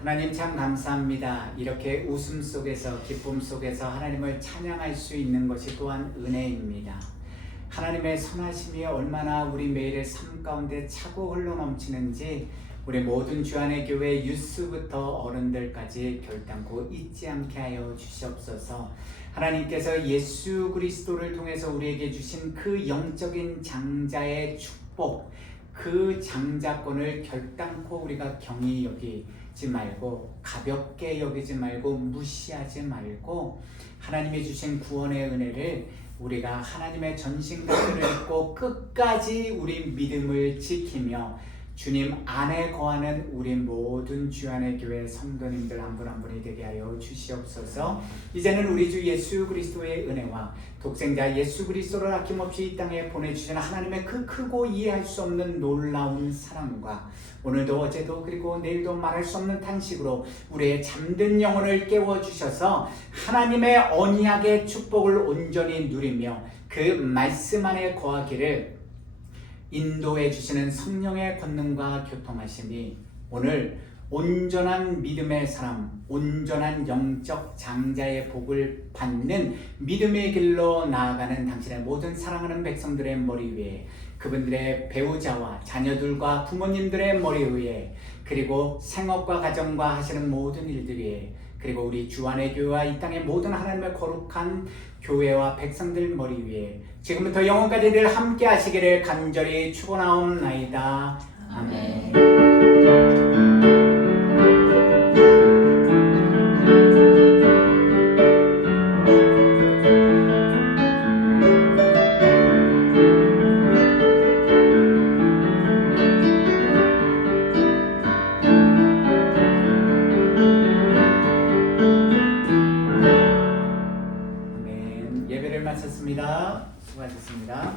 하나님 참 감사합니다. 이렇게 웃음 속에서 기쁨 속에서 하나님을 찬양할 수 있는 것이 또한 은혜입니다. 하나님의 선하심이 얼마나 우리 매일의 삶 가운데 차고 흘러넘치는지 우리 모든 주안의 교회 유스부터 어른들까지 결단코 잊지 않게 하여 주시옵소서. 하나님께서 예수 그리스도를 통해서 우리에게 주신 그 영적인 장자의 축복, 그 장자권을 결단코 우리가 경히 여기지 말고, 가볍게 여기지 말고, 무시하지 말고, 하나님이 주신 구원의 은혜를 우리가 하나님의 전신갑주를 입고 끝까지 우리 믿음을 지키며 주님 안에 거하는 우리 모든 주안의 교회 성도님들 한 분 한 분이 되게 하여 주시옵소서. 이제는 우리 주 예수 그리스도의 은혜와 독생자 예수 그리스도를 아낌없이 이 땅에 보내주신 하나님의 그 크고 이해할 수 없는 놀라운 사랑과 오늘도 어제도 그리고 내일도 말할 수 없는 탄식으로 우리의 잠든 영혼을 깨워주셔서 하나님의 언약의 축복을 온전히 누리며 그 말씀 안에 거하기를 인도해 주시는 성령의 권능과 교통하심이 오늘 온전한 믿음의 사람, 온전한 영적 장자의 복을 받는 믿음의 길로 나아가는 당신의 모든 사랑하는 백성들의 머리 위에, 그분들의 배우자와 자녀들과 부모님들의 머리 위에, 그리고 생업과 가정과 하시는 모든 일들 위에, 그리고 우리 주안의 교회와 이 땅의 모든 하나님의 거룩한 교회와 백성들 머리 위에 지금부터 영원까지 늘 함께 하시기를 간절히 축원하옵나이다. 아멘. 예배를 마쳤습니다. 수고하셨습니다.